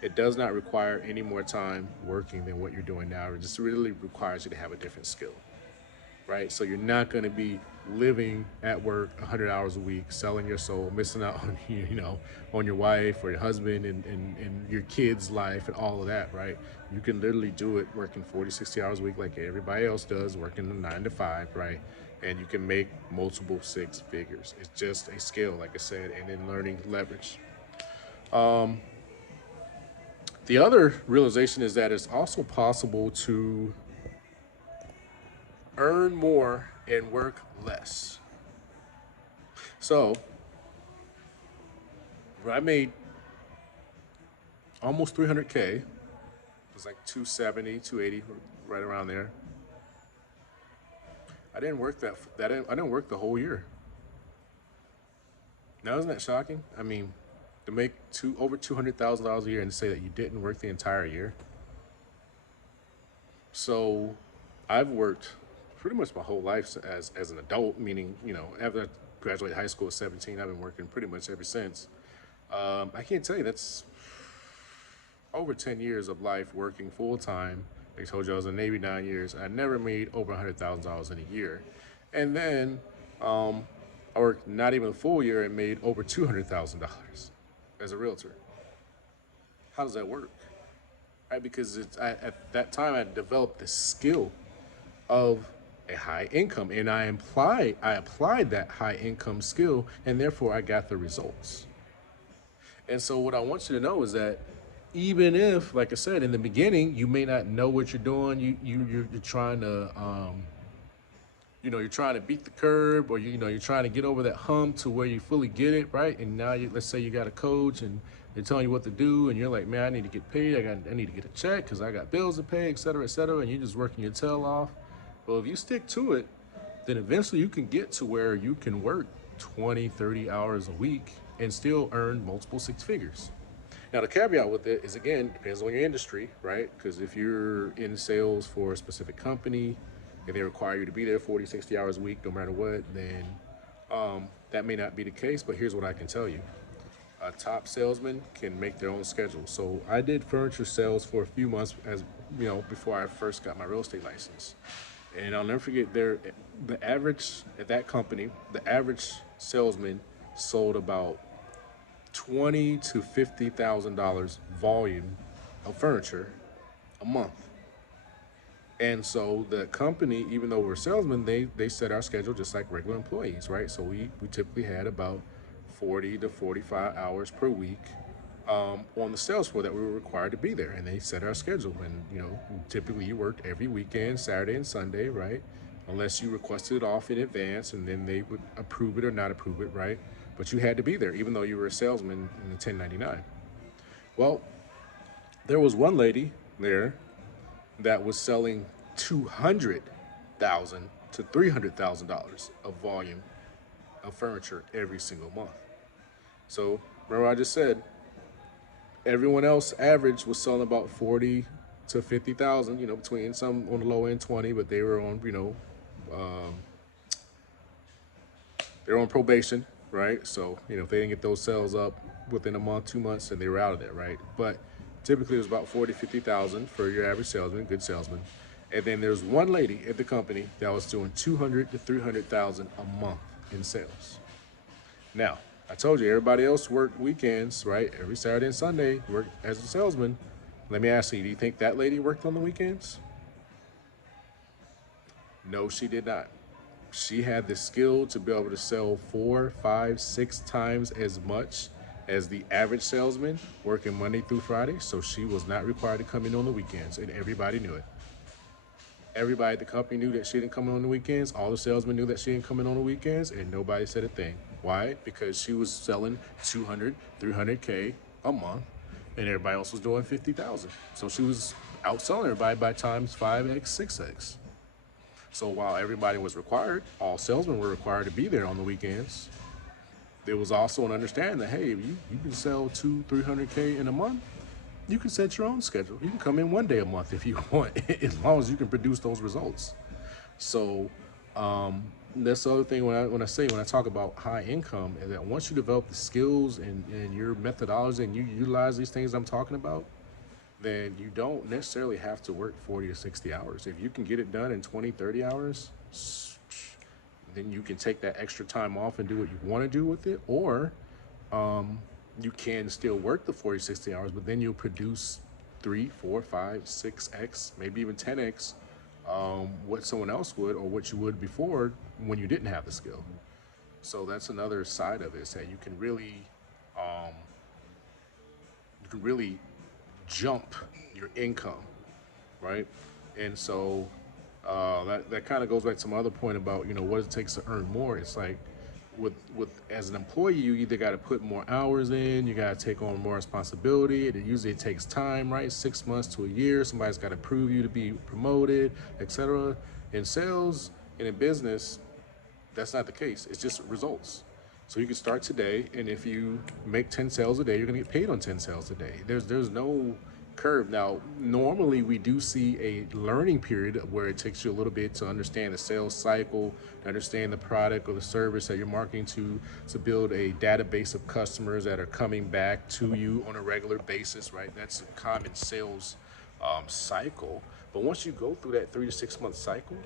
it does not require any more time working than what you're doing now. It just really requires you to have a different skill, right? So you're not going to be living at work 100 hours a week, selling your soul, missing out on on your wife or your husband and your kids' life and all of that, right? You can literally do it working 40, 60 hours a week like everybody else does, working a 9 to 5, right? And you can make multiple 6 figures. It's just a skill, like I said, and then learning leverage. The other realization is that it's also possible to earn more and work less. So when I made almost 300K, it was like 270, 280, right around there. I didn't work I didn't work the whole year. Now isn't that shocking? I mean, to make over $200,000 a year and say that you didn't work the entire year. So I've worked pretty much my whole life as an adult, meaning, after I graduated high school at 17, I've been working pretty much ever since. I can't tell you, that's over 10 years of life working full time. They told you I was in the Navy 9 years. I never made over $100,000 in a year. And then I worked not even a full year and made over $200,000 as a realtor. How does that work? Right? Because at that time I developed the skill of a high income, and I applied that high income skill, and therefore I got the results. And so what I want you to know is that even if, like I said in the beginning, you may not know what you're doing, you're trying to you're trying to beat the curb, or you're trying to get over that hump to where you fully get it, right? And now let's say you got a coach and they're telling you what to do, and you're like, man, I need to get paid. I need to get a check because I got bills to pay, et cetera, and you're just working your tail off. Well, if you stick to it, then eventually you can get to where you can work 20, 30 hours a week and still earn multiple six figures. Now, the caveat with it is, again, depends on your industry, right? Because if you're in sales for a specific company and they require you to be there 40, 60 hours a week, no matter what, then that may not be the case. But here's what I can tell you. A top salesman can make their own schedule. So I did furniture sales for a few months, as before I first got my real estate license. And I'll never forget, the average at that company, the average salesman sold about $20,000 to $50,000 volume of furniture a month. And so the company, even though we're salesmen, they set our schedule just like regular employees, right? So we typically had about 40 to 45 hours per week on the sales floor that we were required to be there. And they set our schedule. And, typically you worked every weekend, Saturday and Sunday, right? Unless you requested it off in advance, and then they would approve it or not approve it, right? But you had to be there, even though you were a salesman in the 1099. Well, there was one lady there that was selling 200,000 to $300,000 of volume of furniture every single month. So remember I just said everyone else average was selling about 40 to 50,000, between some on the low end 20, but they were on, they're on probation, right? So, if they didn't get those sales up within a month, 2 months, then they were out of there, right? But typically it was about 40, 50,000 for your average salesman, good salesman. And then there's one lady at the company that was doing 200 to 300,000 a month in sales. Now, I told you everybody else worked weekends, right? Every Saturday and Sunday worked as a salesman. Let me ask you, do you think that lady worked on the weekends? No, she did not. She had the skill to be able to sell 4, 5, 6 times as much as the average salesman working Monday through Friday. So she was not required to come in on the weekends, and everybody knew it. Everybody at the company knew that she didn't come in on the weekends. All the salesmen knew that she didn't come in on the weekends, and nobody said a thing. Why? Because she was selling 200, 300K a month, and everybody else was doing 50,000. So she was outselling everybody by times 5x, 6x. So while everybody was required, all salesmen were required to be there on the weekends, there was also an understanding that, hey, if you can sell 200, 300K in a month, you can set your own schedule. You can come in one day a month if you want, as long as you can produce those results. So that's the other thing when I talk about high income, is that once you develop the skills and your methodology and you utilize these things I'm talking about, then you don't necessarily have to work 40 or 60 hours. If you can get it done in 20, 30 hours, then you can take that extra time off and do what you want to do with it. Or you can still work the 40, 60 hours, but then you'll produce 3, 4, 5, 6x, maybe even 10x what someone else would, or what you would before when you didn't have the skill. So that's another side of it, is that you can really jump your income, right? And so that kind of goes back to my other point about what it takes to earn more. It's like with as an employee, you either got to put more hours in, you got to take on more responsibility. It takes time, right? 6 months to a year. Somebody's got to prove you to be promoted, etc. In sales and in business, that's not the case. It's just results. So you can start today, and if you make 10 sales a day, you're gonna get paid on 10 sales a day. There's no curve. Now, normally we do see a learning period where it takes you a little bit to understand the sales cycle, to understand the product or the service that you're marketing to build a database of customers that are coming back to you on a regular basis, right? That's a common sales cycle. But once you go through that 3 to 6 month cycle,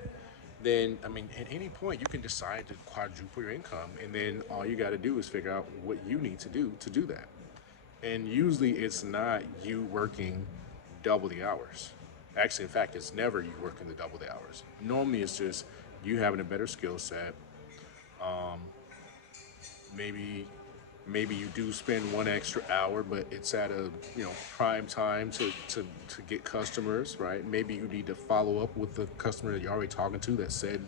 then I mean, at any point you can decide to quadruple your income, and then all you got to do is figure out what you need to do that. And usually, it's not you working double the hours. Actually, in fact, it's never you working the double the hours. Normally, it's just you having a better skill set. Maybe maybe you do spend 1 extra hour, but it's at a prime time to get customers, right? Maybe you need to follow up with the customer that you're already talking to that said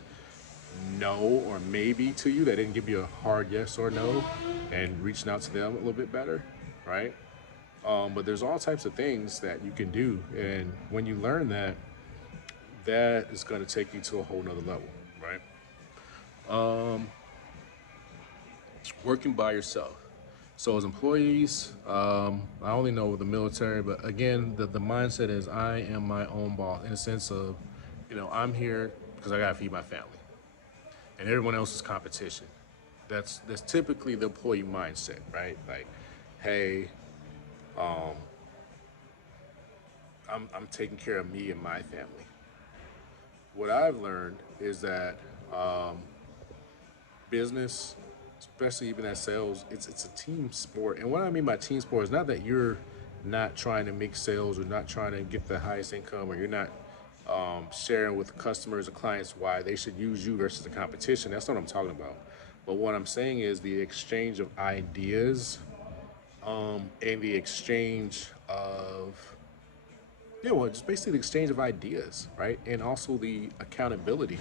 no or maybe to you, that didn't give you a hard yes or no, and reaching out to them a little bit better, right? But there's all types of things that you can do, and when you learn that, that is going to take you to a whole nother level, right? Working by yourself. So as employees, I only know the military, but again, the mindset is I am my own boss in the sense of, I'm here because I gotta feed my family, and everyone else is competition. That's typically the employee mindset, right? Like, hey, I'm taking care of me and my family. What I've learned is that business, especially even at sales, it's a team sport. And what I mean by team sport is not that you're not trying to make sales or not trying to get the highest income, or you're not sharing with customers or clients why they should use you versus the competition. That's not what I'm talking about. But what I'm saying is the exchange of ideas, and the exchange of, yeah, well, just basically the exchange of ideas, right? And also the accountability.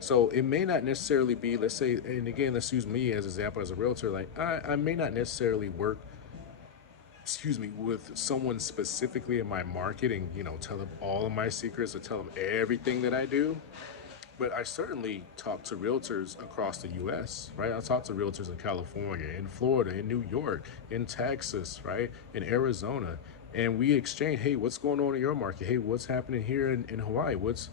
So it may not necessarily be, let's say, and again, let's use me as an example as a realtor. Like, I may not necessarily work, with someone specifically in my market and, tell them all of my secrets or tell them everything that I do. But I certainly talk to realtors across the US, right? I talk to realtors in California, in Florida, in New York, in Texas, right? In Arizona. And we exchange, hey, what's going on in your market? Hey, what's happening here in Hawaii? What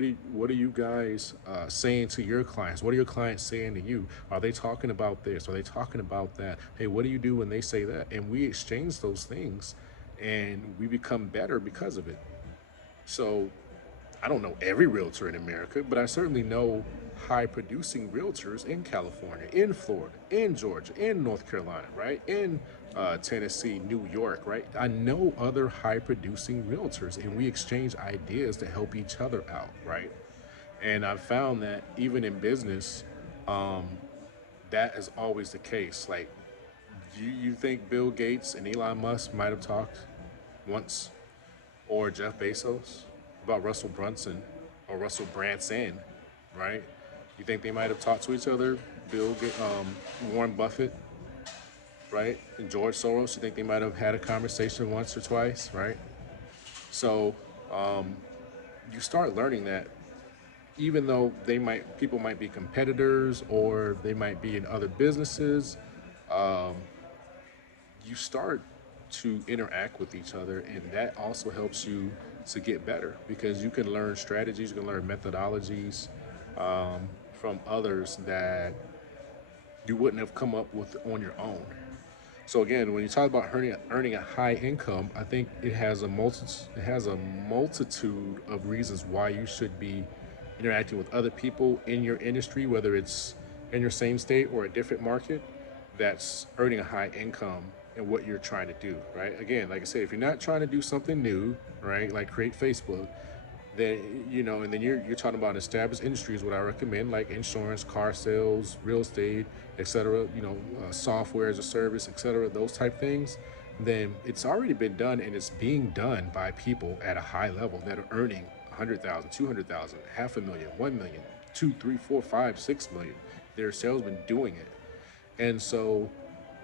are you guys saying to your clients? What are your clients saying to you? Are they talking about this? Are they talking about that? Hey, what do you do when they say that? And we exchange those things, and we become better because of it. So I don't know every realtor in America, but I certainly know high producing realtors in California, in Florida, in Georgia, in North Carolina, right? In Tennessee, New York, right? I know other high producing realtors, and we exchange ideas to help each other out, right? And I've found that even in business, that is always the case. Like, you think Bill Gates and Elon Musk might have talked once, or Jeff Bezos, about Russell Brunson or Russell Branson, right? You think they might have talked to each other? Warren Buffett, right? And George Soros, you think they might have had a conversation once or twice, right? So you start learning that even though people might be competitors or they might be in other businesses, you start to interact with each other, and that also helps you to get better because you can learn strategies, you can learn methodologies from others that you wouldn't have come up with on your own. So again, when you talk about earning a high income, I think it has a multitude of reasons why you should be interacting with other people in your industry, whether it's in your same state or a different market, that's earning a high income in what you're trying to do, right? Again, like I said, if you're not trying to do something new, right, like create Facebook, then and then you're talking about established industries. What I recommend, like insurance, car sales, real estate, etc. Software as a service, etc. Those type things. Then it's already been done, and it's being done by people at a high level that are earning 100,000, 200,000, half a million, 1 million, 2, 3, 4, 5, 6 million. they're salesmen doing it. And so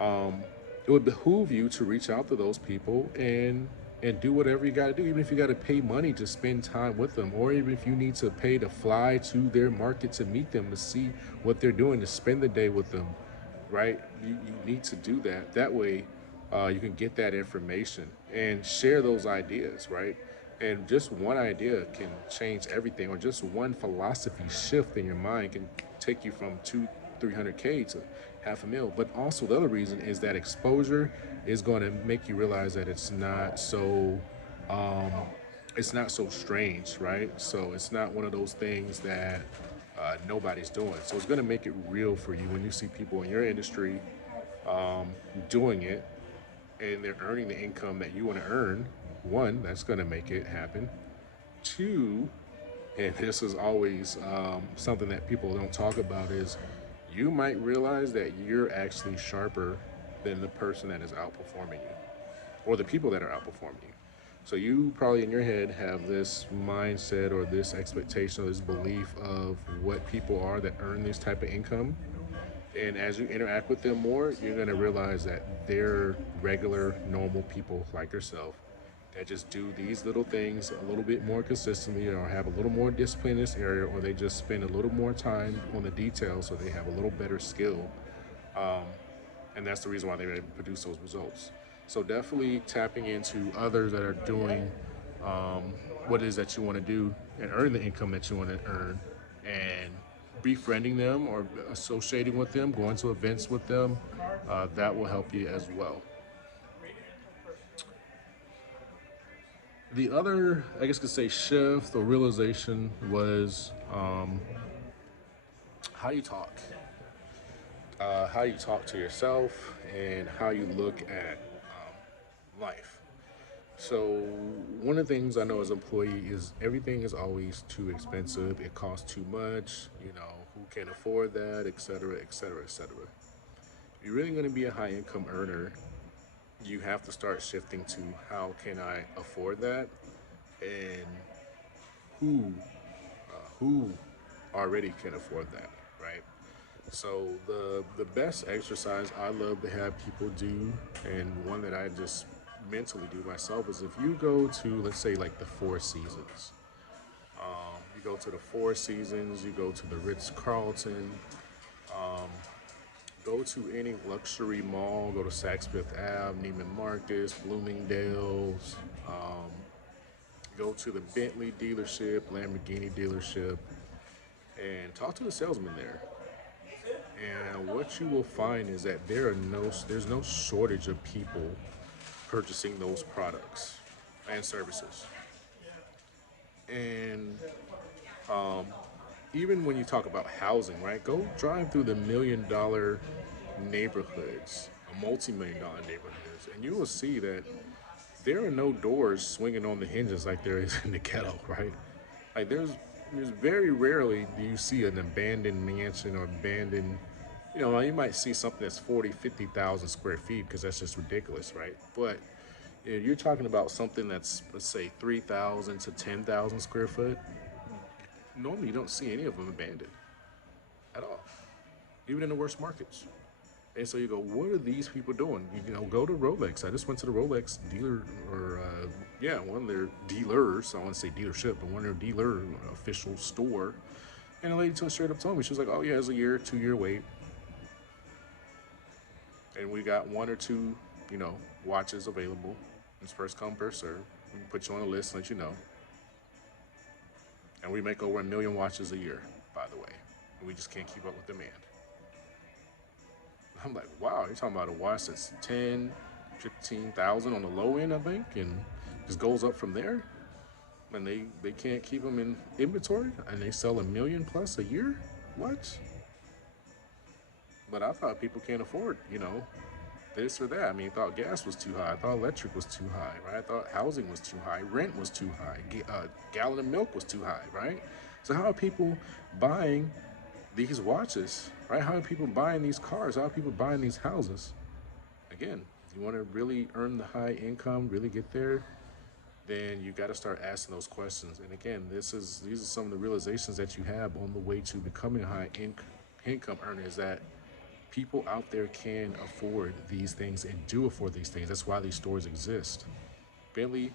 it would behoove you to reach out to those people and do whatever you got to do, even if you got to pay money to spend time with them, or even if you need to pay to fly to their market to meet them, to see what they're doing, to spend the day with them, right? You need to do that. That way, you can get that information and share those ideas, right? And just one idea can change everything, or just one philosophy shift in your mind can take you from 300K to half a mil. But also the other reason is that exposure is going to make you realize that it's not so strange, right? So it's not one of those things that nobody's doing. So it's going to make it real for you when you see people in your industry doing it, and they're earning the income that you want to earn. One, that's going to make it happen. Two, and this is always something that people don't talk about, is you might realize that you're actually sharper than the person that is outperforming you, or the people that are outperforming you. So you probably in your head have this mindset or this expectation or this belief of what people are that earn this type of income. And as you interact with them more, you're going to realize that they're regular, normal people like yourself that just do these little things a little bit more consistently, or have a little more discipline in this area, or they just spend a little more time on the details so they have a little better skill. And that's the reason why they're able to produce those results. So definitely tapping into others that are doing what it is that you want to do and earning the income that you want to earn, and befriending them or associating with them, going to events with them, that will help you as well. The other, I guess, could say shift or realization was how you talk, how you talk to yourself, and how you look at life. So one of the things I know as an employee is everything is always too expensive. It costs too much. Who can afford that, et cetera, et cetera, et cetera. If you're really going to be a high income earner, you have to start shifting to how can I afford that, and who who already can afford that, right? So the best exercise I love to have people do, and one that I just mentally do myself, is if you go to, let's say, like the Four Seasons. You go to the Four Seasons, you go to the Ritz Carlton, go to any luxury mall, go to Saks Fifth Ave, Neiman Marcus, Bloomingdale's, go to the Bentley dealership, Lamborghini dealership, and talk to the salesman there. And what you will find is that there's no shortage of people purchasing those products and services. And even when you talk about housing, right? Go drive through the $1 million neighborhoods, multi-million-dollar neighborhoods, and you will see that there are no doors swinging on the hinges like there is in the ghetto, right? Like there's very rarely do you see an abandoned mansion or abandoned, you might see something that's 40, 50,000 square feet because that's just ridiculous, right? But you're talking about something that's, let's say, 3,000 to 10,000 square foot. Normally, you don't see any of them abandoned at all, even in the worst markets. And so you go, what are these people doing? Go to Rolex. I just went to the Rolex dealer, or yeah, one of their dealers. I want to say dealership, but one of their dealer official store. And the lady straight up told me, she was like, "Oh yeah, it's a year, 2 year wait, and we got one or two, watches available. It's first come, first serve. We can put you on the list, and let you know. And we make over 1 million watches a year, by the way. And we just can't keep up with demand." I'm like, wow, you're talking about a watch that's 10, 15,000 on the low end, I think, and just goes up from there. And they can't keep them in inventory, and they sell 1 million plus a year? What? But I thought people can't afford, this or that. I mean, I thought gas was too high. I thought electric was too high, right? I thought housing was too high. Rent was too high. Gallon of milk was too high, right? So how are people buying these watches, right? How are people buying these cars? How are people buying these houses? Again, if you want to really earn the high income, really get there, then you got to start asking those questions. And again, these are some of the realizations that you have on the way to becoming a income earner is that people out there can afford these things and do afford these things. That's why these stores exist. Bentley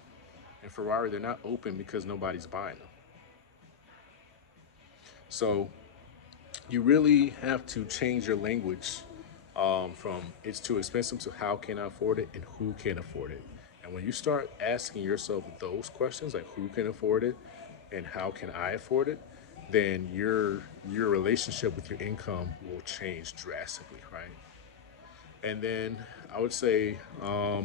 and Ferrari, they're not open because nobody's buying them. So you really have to change your language from it's too expensive to how can I afford it and who can afford it. And when you start asking yourself those questions, like who can afford it and how can I afford it, then your relationship with your income will change drastically, right? And then I would say, I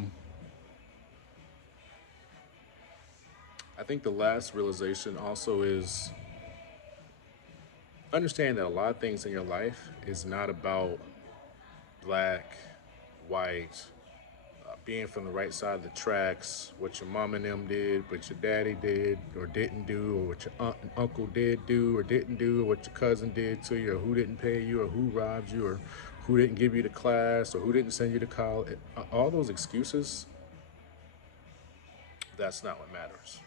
think the last realization also is understand that a lot of things in your life is not about black, white, being from the right side of the tracks, what your mom and them did, what your daddy did or didn't do, or what your aunt and uncle did do or didn't do, or what your cousin did to you, or who didn't pay you, or who robbed you, or who didn't give you the class, or who didn't send you to college. All those excuses, that's not what matters.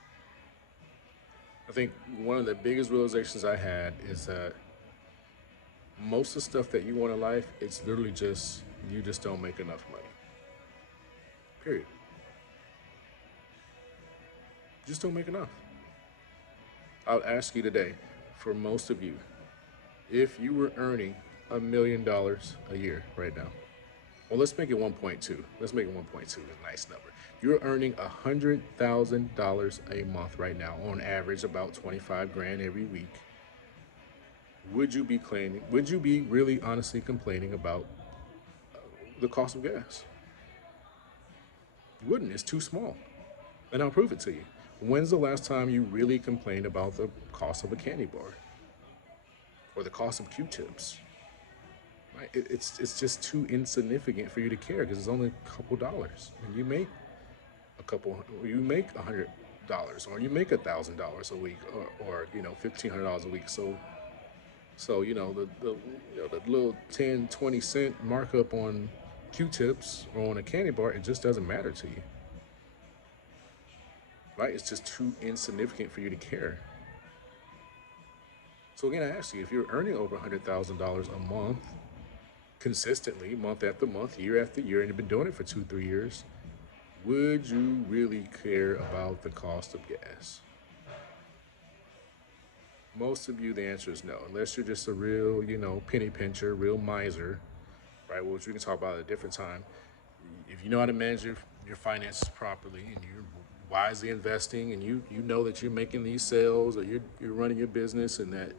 I think one of the biggest realizations I had is that most of the stuff that you want in life, it's literally just you just don't make enough money. Period. Just don't make enough. I'll ask you today, for most of you, if you were earning $1 million a year right now, well, let's make it 1.2. Let's make it 1.2, a nice number. You're earning $100,000 a month right now, on average, about 25 grand every week. Would you be claiming? Would you be really honestly complaining about the cost of gas? You wouldn't. It's too small. And I'll prove it to you. When's the last time you really complained about the cost of a candy bar or the cost of Q-tips? Right? It's just too insignificant for you to care because it's only a couple dollars, and you make you make $100 or you make $1,000 a week, or $1,500 a week. So the little 10-20 cent markup on Q-tips or on a candy bar, it just doesn't matter to you, right? It's just too insignificant for you to care. So again, I ask you, if you're earning over $100,000 a month consistently, month after month, year after year, and you've been doing it for 2-3 years, would you really care about the cost of gas? Most of you, the answer is no, unless you're just a real, penny pincher, real miser, right? Which we can talk about at a different time. If you know how to manage your finances properly and you're wisely investing, and you know that you're making these sales, or you're running your business, and that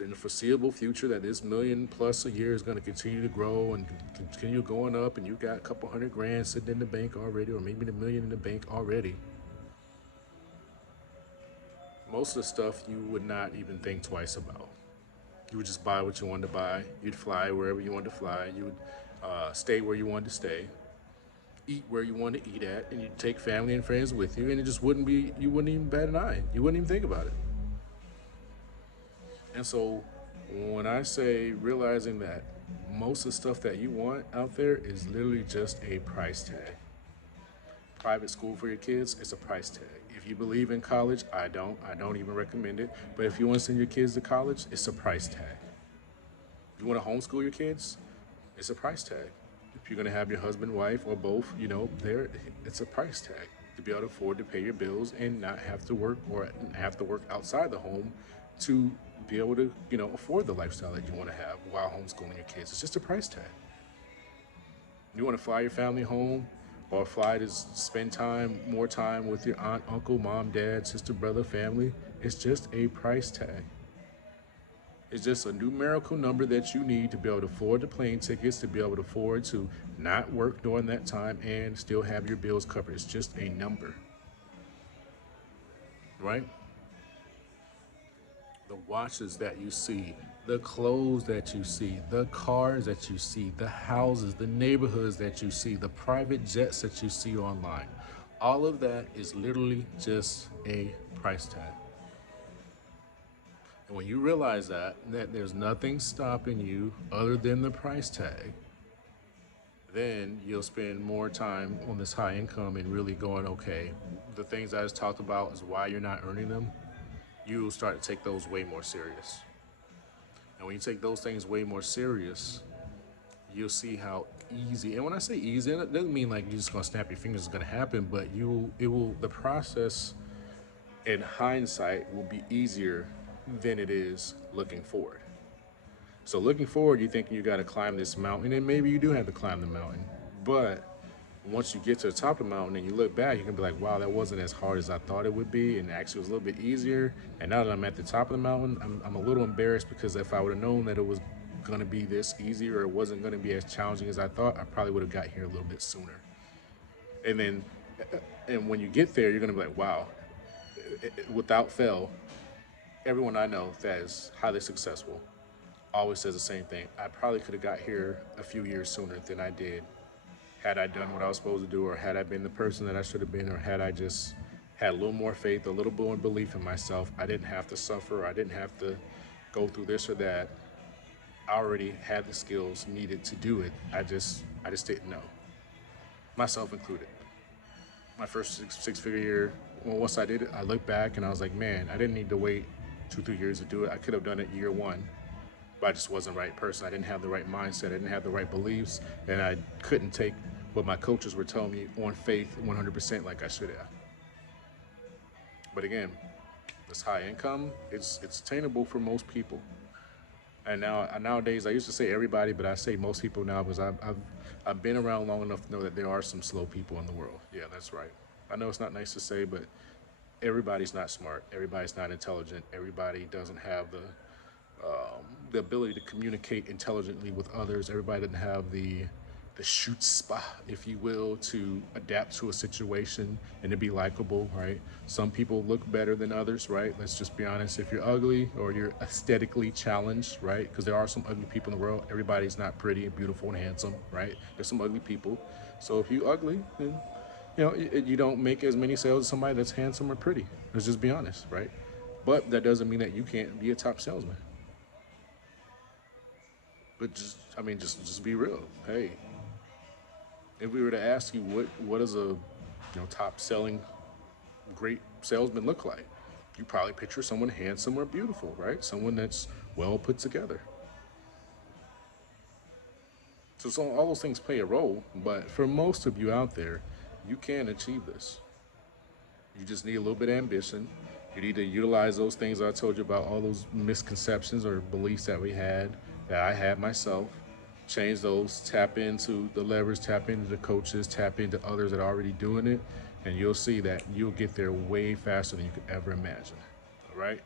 in the foreseeable future that this million plus a year is going to continue to grow and continue going up, and you got a couple hundred grand sitting in the bank already, or maybe a million in the bank already, most of the stuff you would not even think twice about. You would just buy what you wanted to buy. You'd fly wherever you wanted to fly. You would stay where you wanted to stay, eat where you wanted to eat at, and you'd take family and friends with you, and it just wouldn't be, you wouldn't even bat an eye. You wouldn't even think about it. And so when I say realizing that most of the stuff that you want out there is literally just a price tag. Private school for your kids, it's a price tag. If you believe in college, I don't even recommend it. But if you want to send your kids to college, it's a price tag. If you want to homeschool your kids, it's a price tag. If you're going to have your husband, wife, or both, it's a price tag to be able to afford to pay your bills and not have to work, or have to work outside the home to be able to, afford the lifestyle that you want to have while homeschooling your kids. It's just a price tag. You want to fly your family home, or fly to spend more time with your aunt, uncle, mom, dad, sister, brother, family. It's just a price tag. It's just a numerical number that you need to be able to afford the plane tickets, to be able to afford to not work during that time and still have your bills covered. It's just a number, right? The watches that you see, the clothes that you see, the cars that you see, the houses, the neighborhoods that you see, the private jets that you see online. All of that is literally just a price tag. And when you realize that there's nothing stopping you other than the price tag, then you'll spend more time on this high income and really going, okay, the things I just talked about is why you're not earning them. You'll start to take those way more serious. And when you take those things way more serious, you'll see how easy. And when I say easy, it doesn't mean like you're just gonna snap your fingers, it's gonna happen. But the process in hindsight will be easier than it is looking forward. So looking forward, you think you got to climb this mountain, and maybe you do have to climb the mountain. But once you get to the top of the mountain and you look back, you can be like, wow, that wasn't as hard as I thought it would be, and actually it was a little bit easier. And now that I'm at the top of the mountain, I'm a little embarrassed because if I would have known that it was going to be this easy or it wasn't going to be as challenging as I thought, I probably would have got here a little bit sooner. And then, and when you get there, you're going to be like, wow, without fail, everyone I know that is highly successful always says the same thing. I probably could have got here a few years sooner than I did had I done what I was supposed to do, or had I been the person that I should have been, or had I just had a little more faith, a little more belief in myself. I didn't have to suffer. I didn't have to go through this or that. I already had the skills needed to do it. I just didn't know, myself included. My first six-figure year, well, once I did it, I looked back and I was like, man, I didn't need to wait 2-3 years to do it. I could have done it year one, but I just wasn't the right person. I didn't have the right mindset. I didn't have the right beliefs, and I couldn't take what my coaches were telling me on faith 100% like I should have. But again, this high income, it's attainable for most people. And nowadays, I used to say everybody, but I say most people now because I've been around long enough to know that there are some slow people in the world. Yeah, that's right. I know it's not nice to say, but everybody's not smart. Everybody's not intelligent. Everybody doesn't have the ability to communicate intelligently with others. Everybody doesn't have the chutzpah, if you will, to adapt to a situation and to be likable, right? Some people look better than others, right? Let's just be honest. If you're ugly or you're aesthetically challenged, right? Because there are some ugly people in the world. Everybody's not pretty and beautiful and handsome, right? There's some ugly people. So if you're ugly, then you don't make as many sales as somebody that's handsome or pretty. Let's just be honest, right? But that doesn't mean that you can't be a top salesman. But just be real. Hey, if we were to ask you what does a top selling great salesman look like, you probably picture someone handsome or beautiful, right? Someone that's well put together. So all those things play a role, but for most of you out there, you can achieve this. You just need a little bit of ambition. You need to utilize those things I told you about, all those misconceptions or beliefs that we had, that I had myself. Change those, tap into the levers, tap into the coaches, tap into others that are already doing it, and you'll see that you'll get there way faster than you could ever imagine. All right?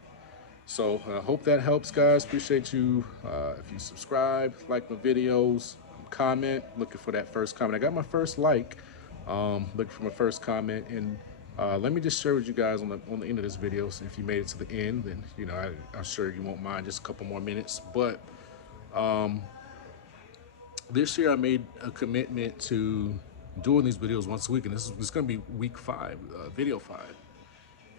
So I hope that helps, guys. Appreciate you. If you subscribe, like my videos, comment, looking for that first comment. I got my first like, looking for my first comment, and let me just share with you guys on the end of this video. So if you made it to the end, then I'm sure you won't mind just a couple more minutes. But this year I made a commitment to doing these videos once a week, and this is going to be week 5, video 5.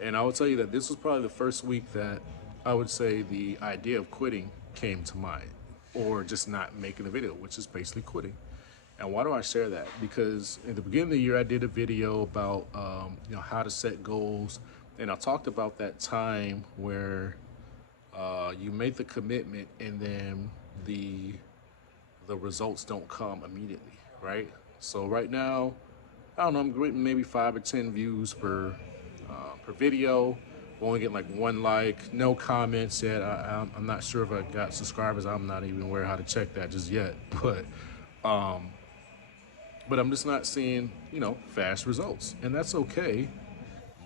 And I will tell you that this was probably the first week that I would say the idea of quitting came to mind, or just not making a video, which is basically quitting. And why do I share that? Because in the beginning of the year, I did a video about how to set goals, and I talked about that time where you make the commitment and then the results don't come immediately, right? So right now, I don't know, I'm getting maybe 5 or 10 views per video. I'm only getting like 1 like, no comments yet. I'm not sure if I got subscribers. I'm not even aware how to check that just yet. But I'm just not seeing, fast results. And that's okay.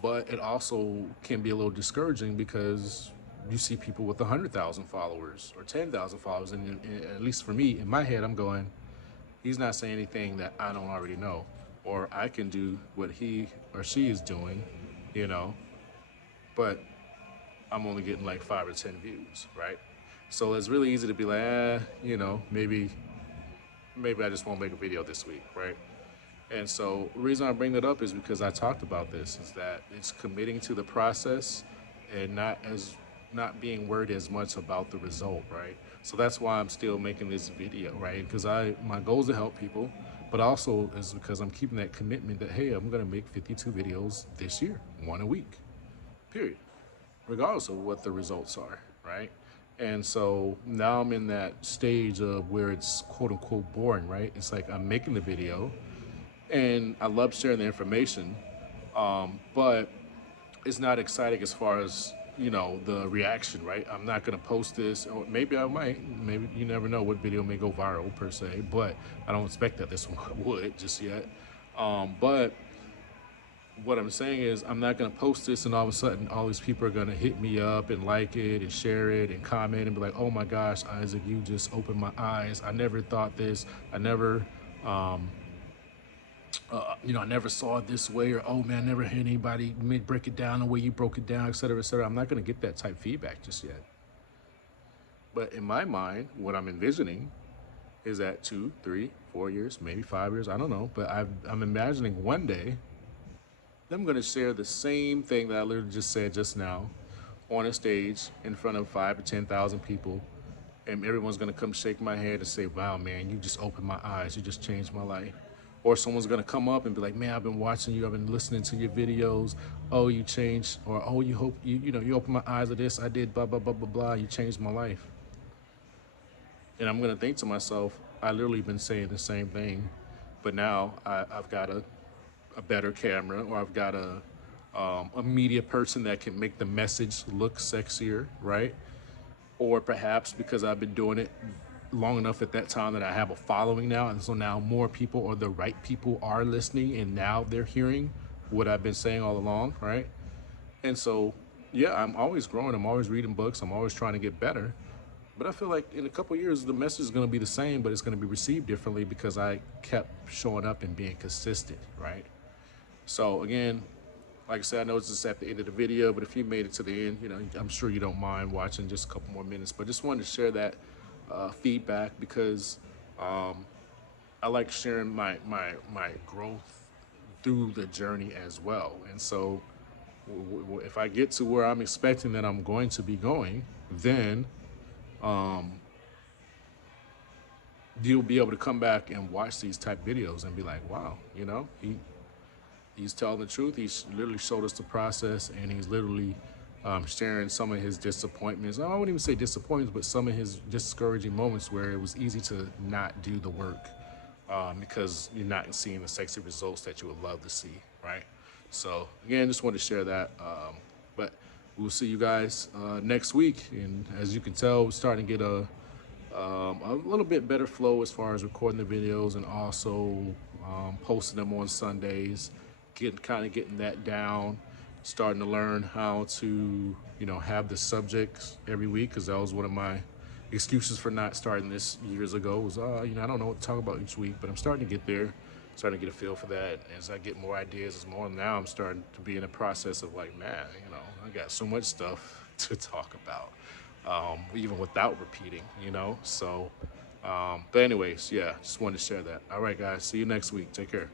But it also can be a little discouraging because you see people with 100,000 followers or 10,000 followers. And at least for me, in my head, I'm going, he's not saying anything that I don't already know. Or I can do what he or she is doing, but I'm only getting like 5 or 10 views, right? So it's really easy to be like, maybe I just won't make a video this week, right? And so the reason I bring that up is because I talked about this, is that it's committing to the process and not being worried as much about the result, right? So that's why I'm still making this video, right? Because my goal is to help people, but also is because I'm keeping that commitment that, hey, I'm gonna make 52 videos this year, 1 a week, period, regardless of what the results are, right? And so now I'm in that stage of where it's quote unquote boring, right? It's like I'm making the video and I love sharing the information, but it's not exciting as far as the reaction, right? I'm not gonna post this, or maybe I might. Maybe you never know what video may go viral per se, but I don't expect that this one would just yet. But what I'm saying is, I'm not gonna post this, and all of a sudden, all these people are gonna hit me up and like it and share it and comment and be like, "Oh my gosh, Isaac, you just opened my eyes. I never thought this. I never." I never saw it this way, or oh man, I never heard anybody break it down the way you broke it down, et cetera, et cetera. I'm not going to get that type of feedback just yet. But in my mind, what I'm envisioning is that 2, 3, 4 years, maybe 5 years, I don't know. But I'm imagining one day I'm going to share the same thing that I literally just said just now on a stage in front of 5 to 10,000 people. And everyone's gonna come shake my hand and say, "Wow, man, you just opened my eyes. You just changed my life." Or someone's gonna come up and be like, "Man, I've been watching you. I've been listening to your videos. Oh, you changed." Or, "Oh, you hope you opened my eyes to this. I did blah blah blah blah blah. You changed my life." And I'm gonna think to myself, I literally been saying the same thing, but now I've got a better camera, or I've got a media person that can make the message look sexier, right? Or perhaps because I've been doing it long enough at that time that I have a following now, and so now more people, or the right people, are listening, and now they're hearing what I've been saying all along, right? And so, yeah, I'm always growing. I'm always reading books. I'm always trying to get better. But I feel like in a couple of years, the message is going to be the same, but it's going to be received differently because I kept showing up and being consistent, right? So again, like I said, I know it's just at the end of the video, but if you made it to the end, I'm sure you don't mind watching just a couple more minutes. But just wanted to share that feedback because I like sharing my growth through the journey as well. And so if I get to where I'm expecting that I'm going to be going, then you'll be able to come back and watch these type videos and be like, wow, he's telling the truth. He's literally showed us the process, and he's literally sharing some of his disappointments. I wouldn't even say disappointments, but some of his discouraging moments where it was easy to not do the work because you're not seeing the sexy results that you would love to see, right? So again, just wanted to share that. But we'll see you guys next week, and as you can tell, we're starting to get a little bit better flow as far as recording the videos, and also posting them on Sundays, getting that down, starting to learn how to have the subjects every week, because that was one of my excuses for not starting this years ago. Was I don't know what to talk about each week, but I'm starting to get there, starting to get a feel for that. As I get more ideas, as more now, I'm starting to be in a process of like, man, I got so much stuff to talk about, even without repeating. So, but anyways, yeah, just wanted to share that. All right, guys, see you next week. Take care.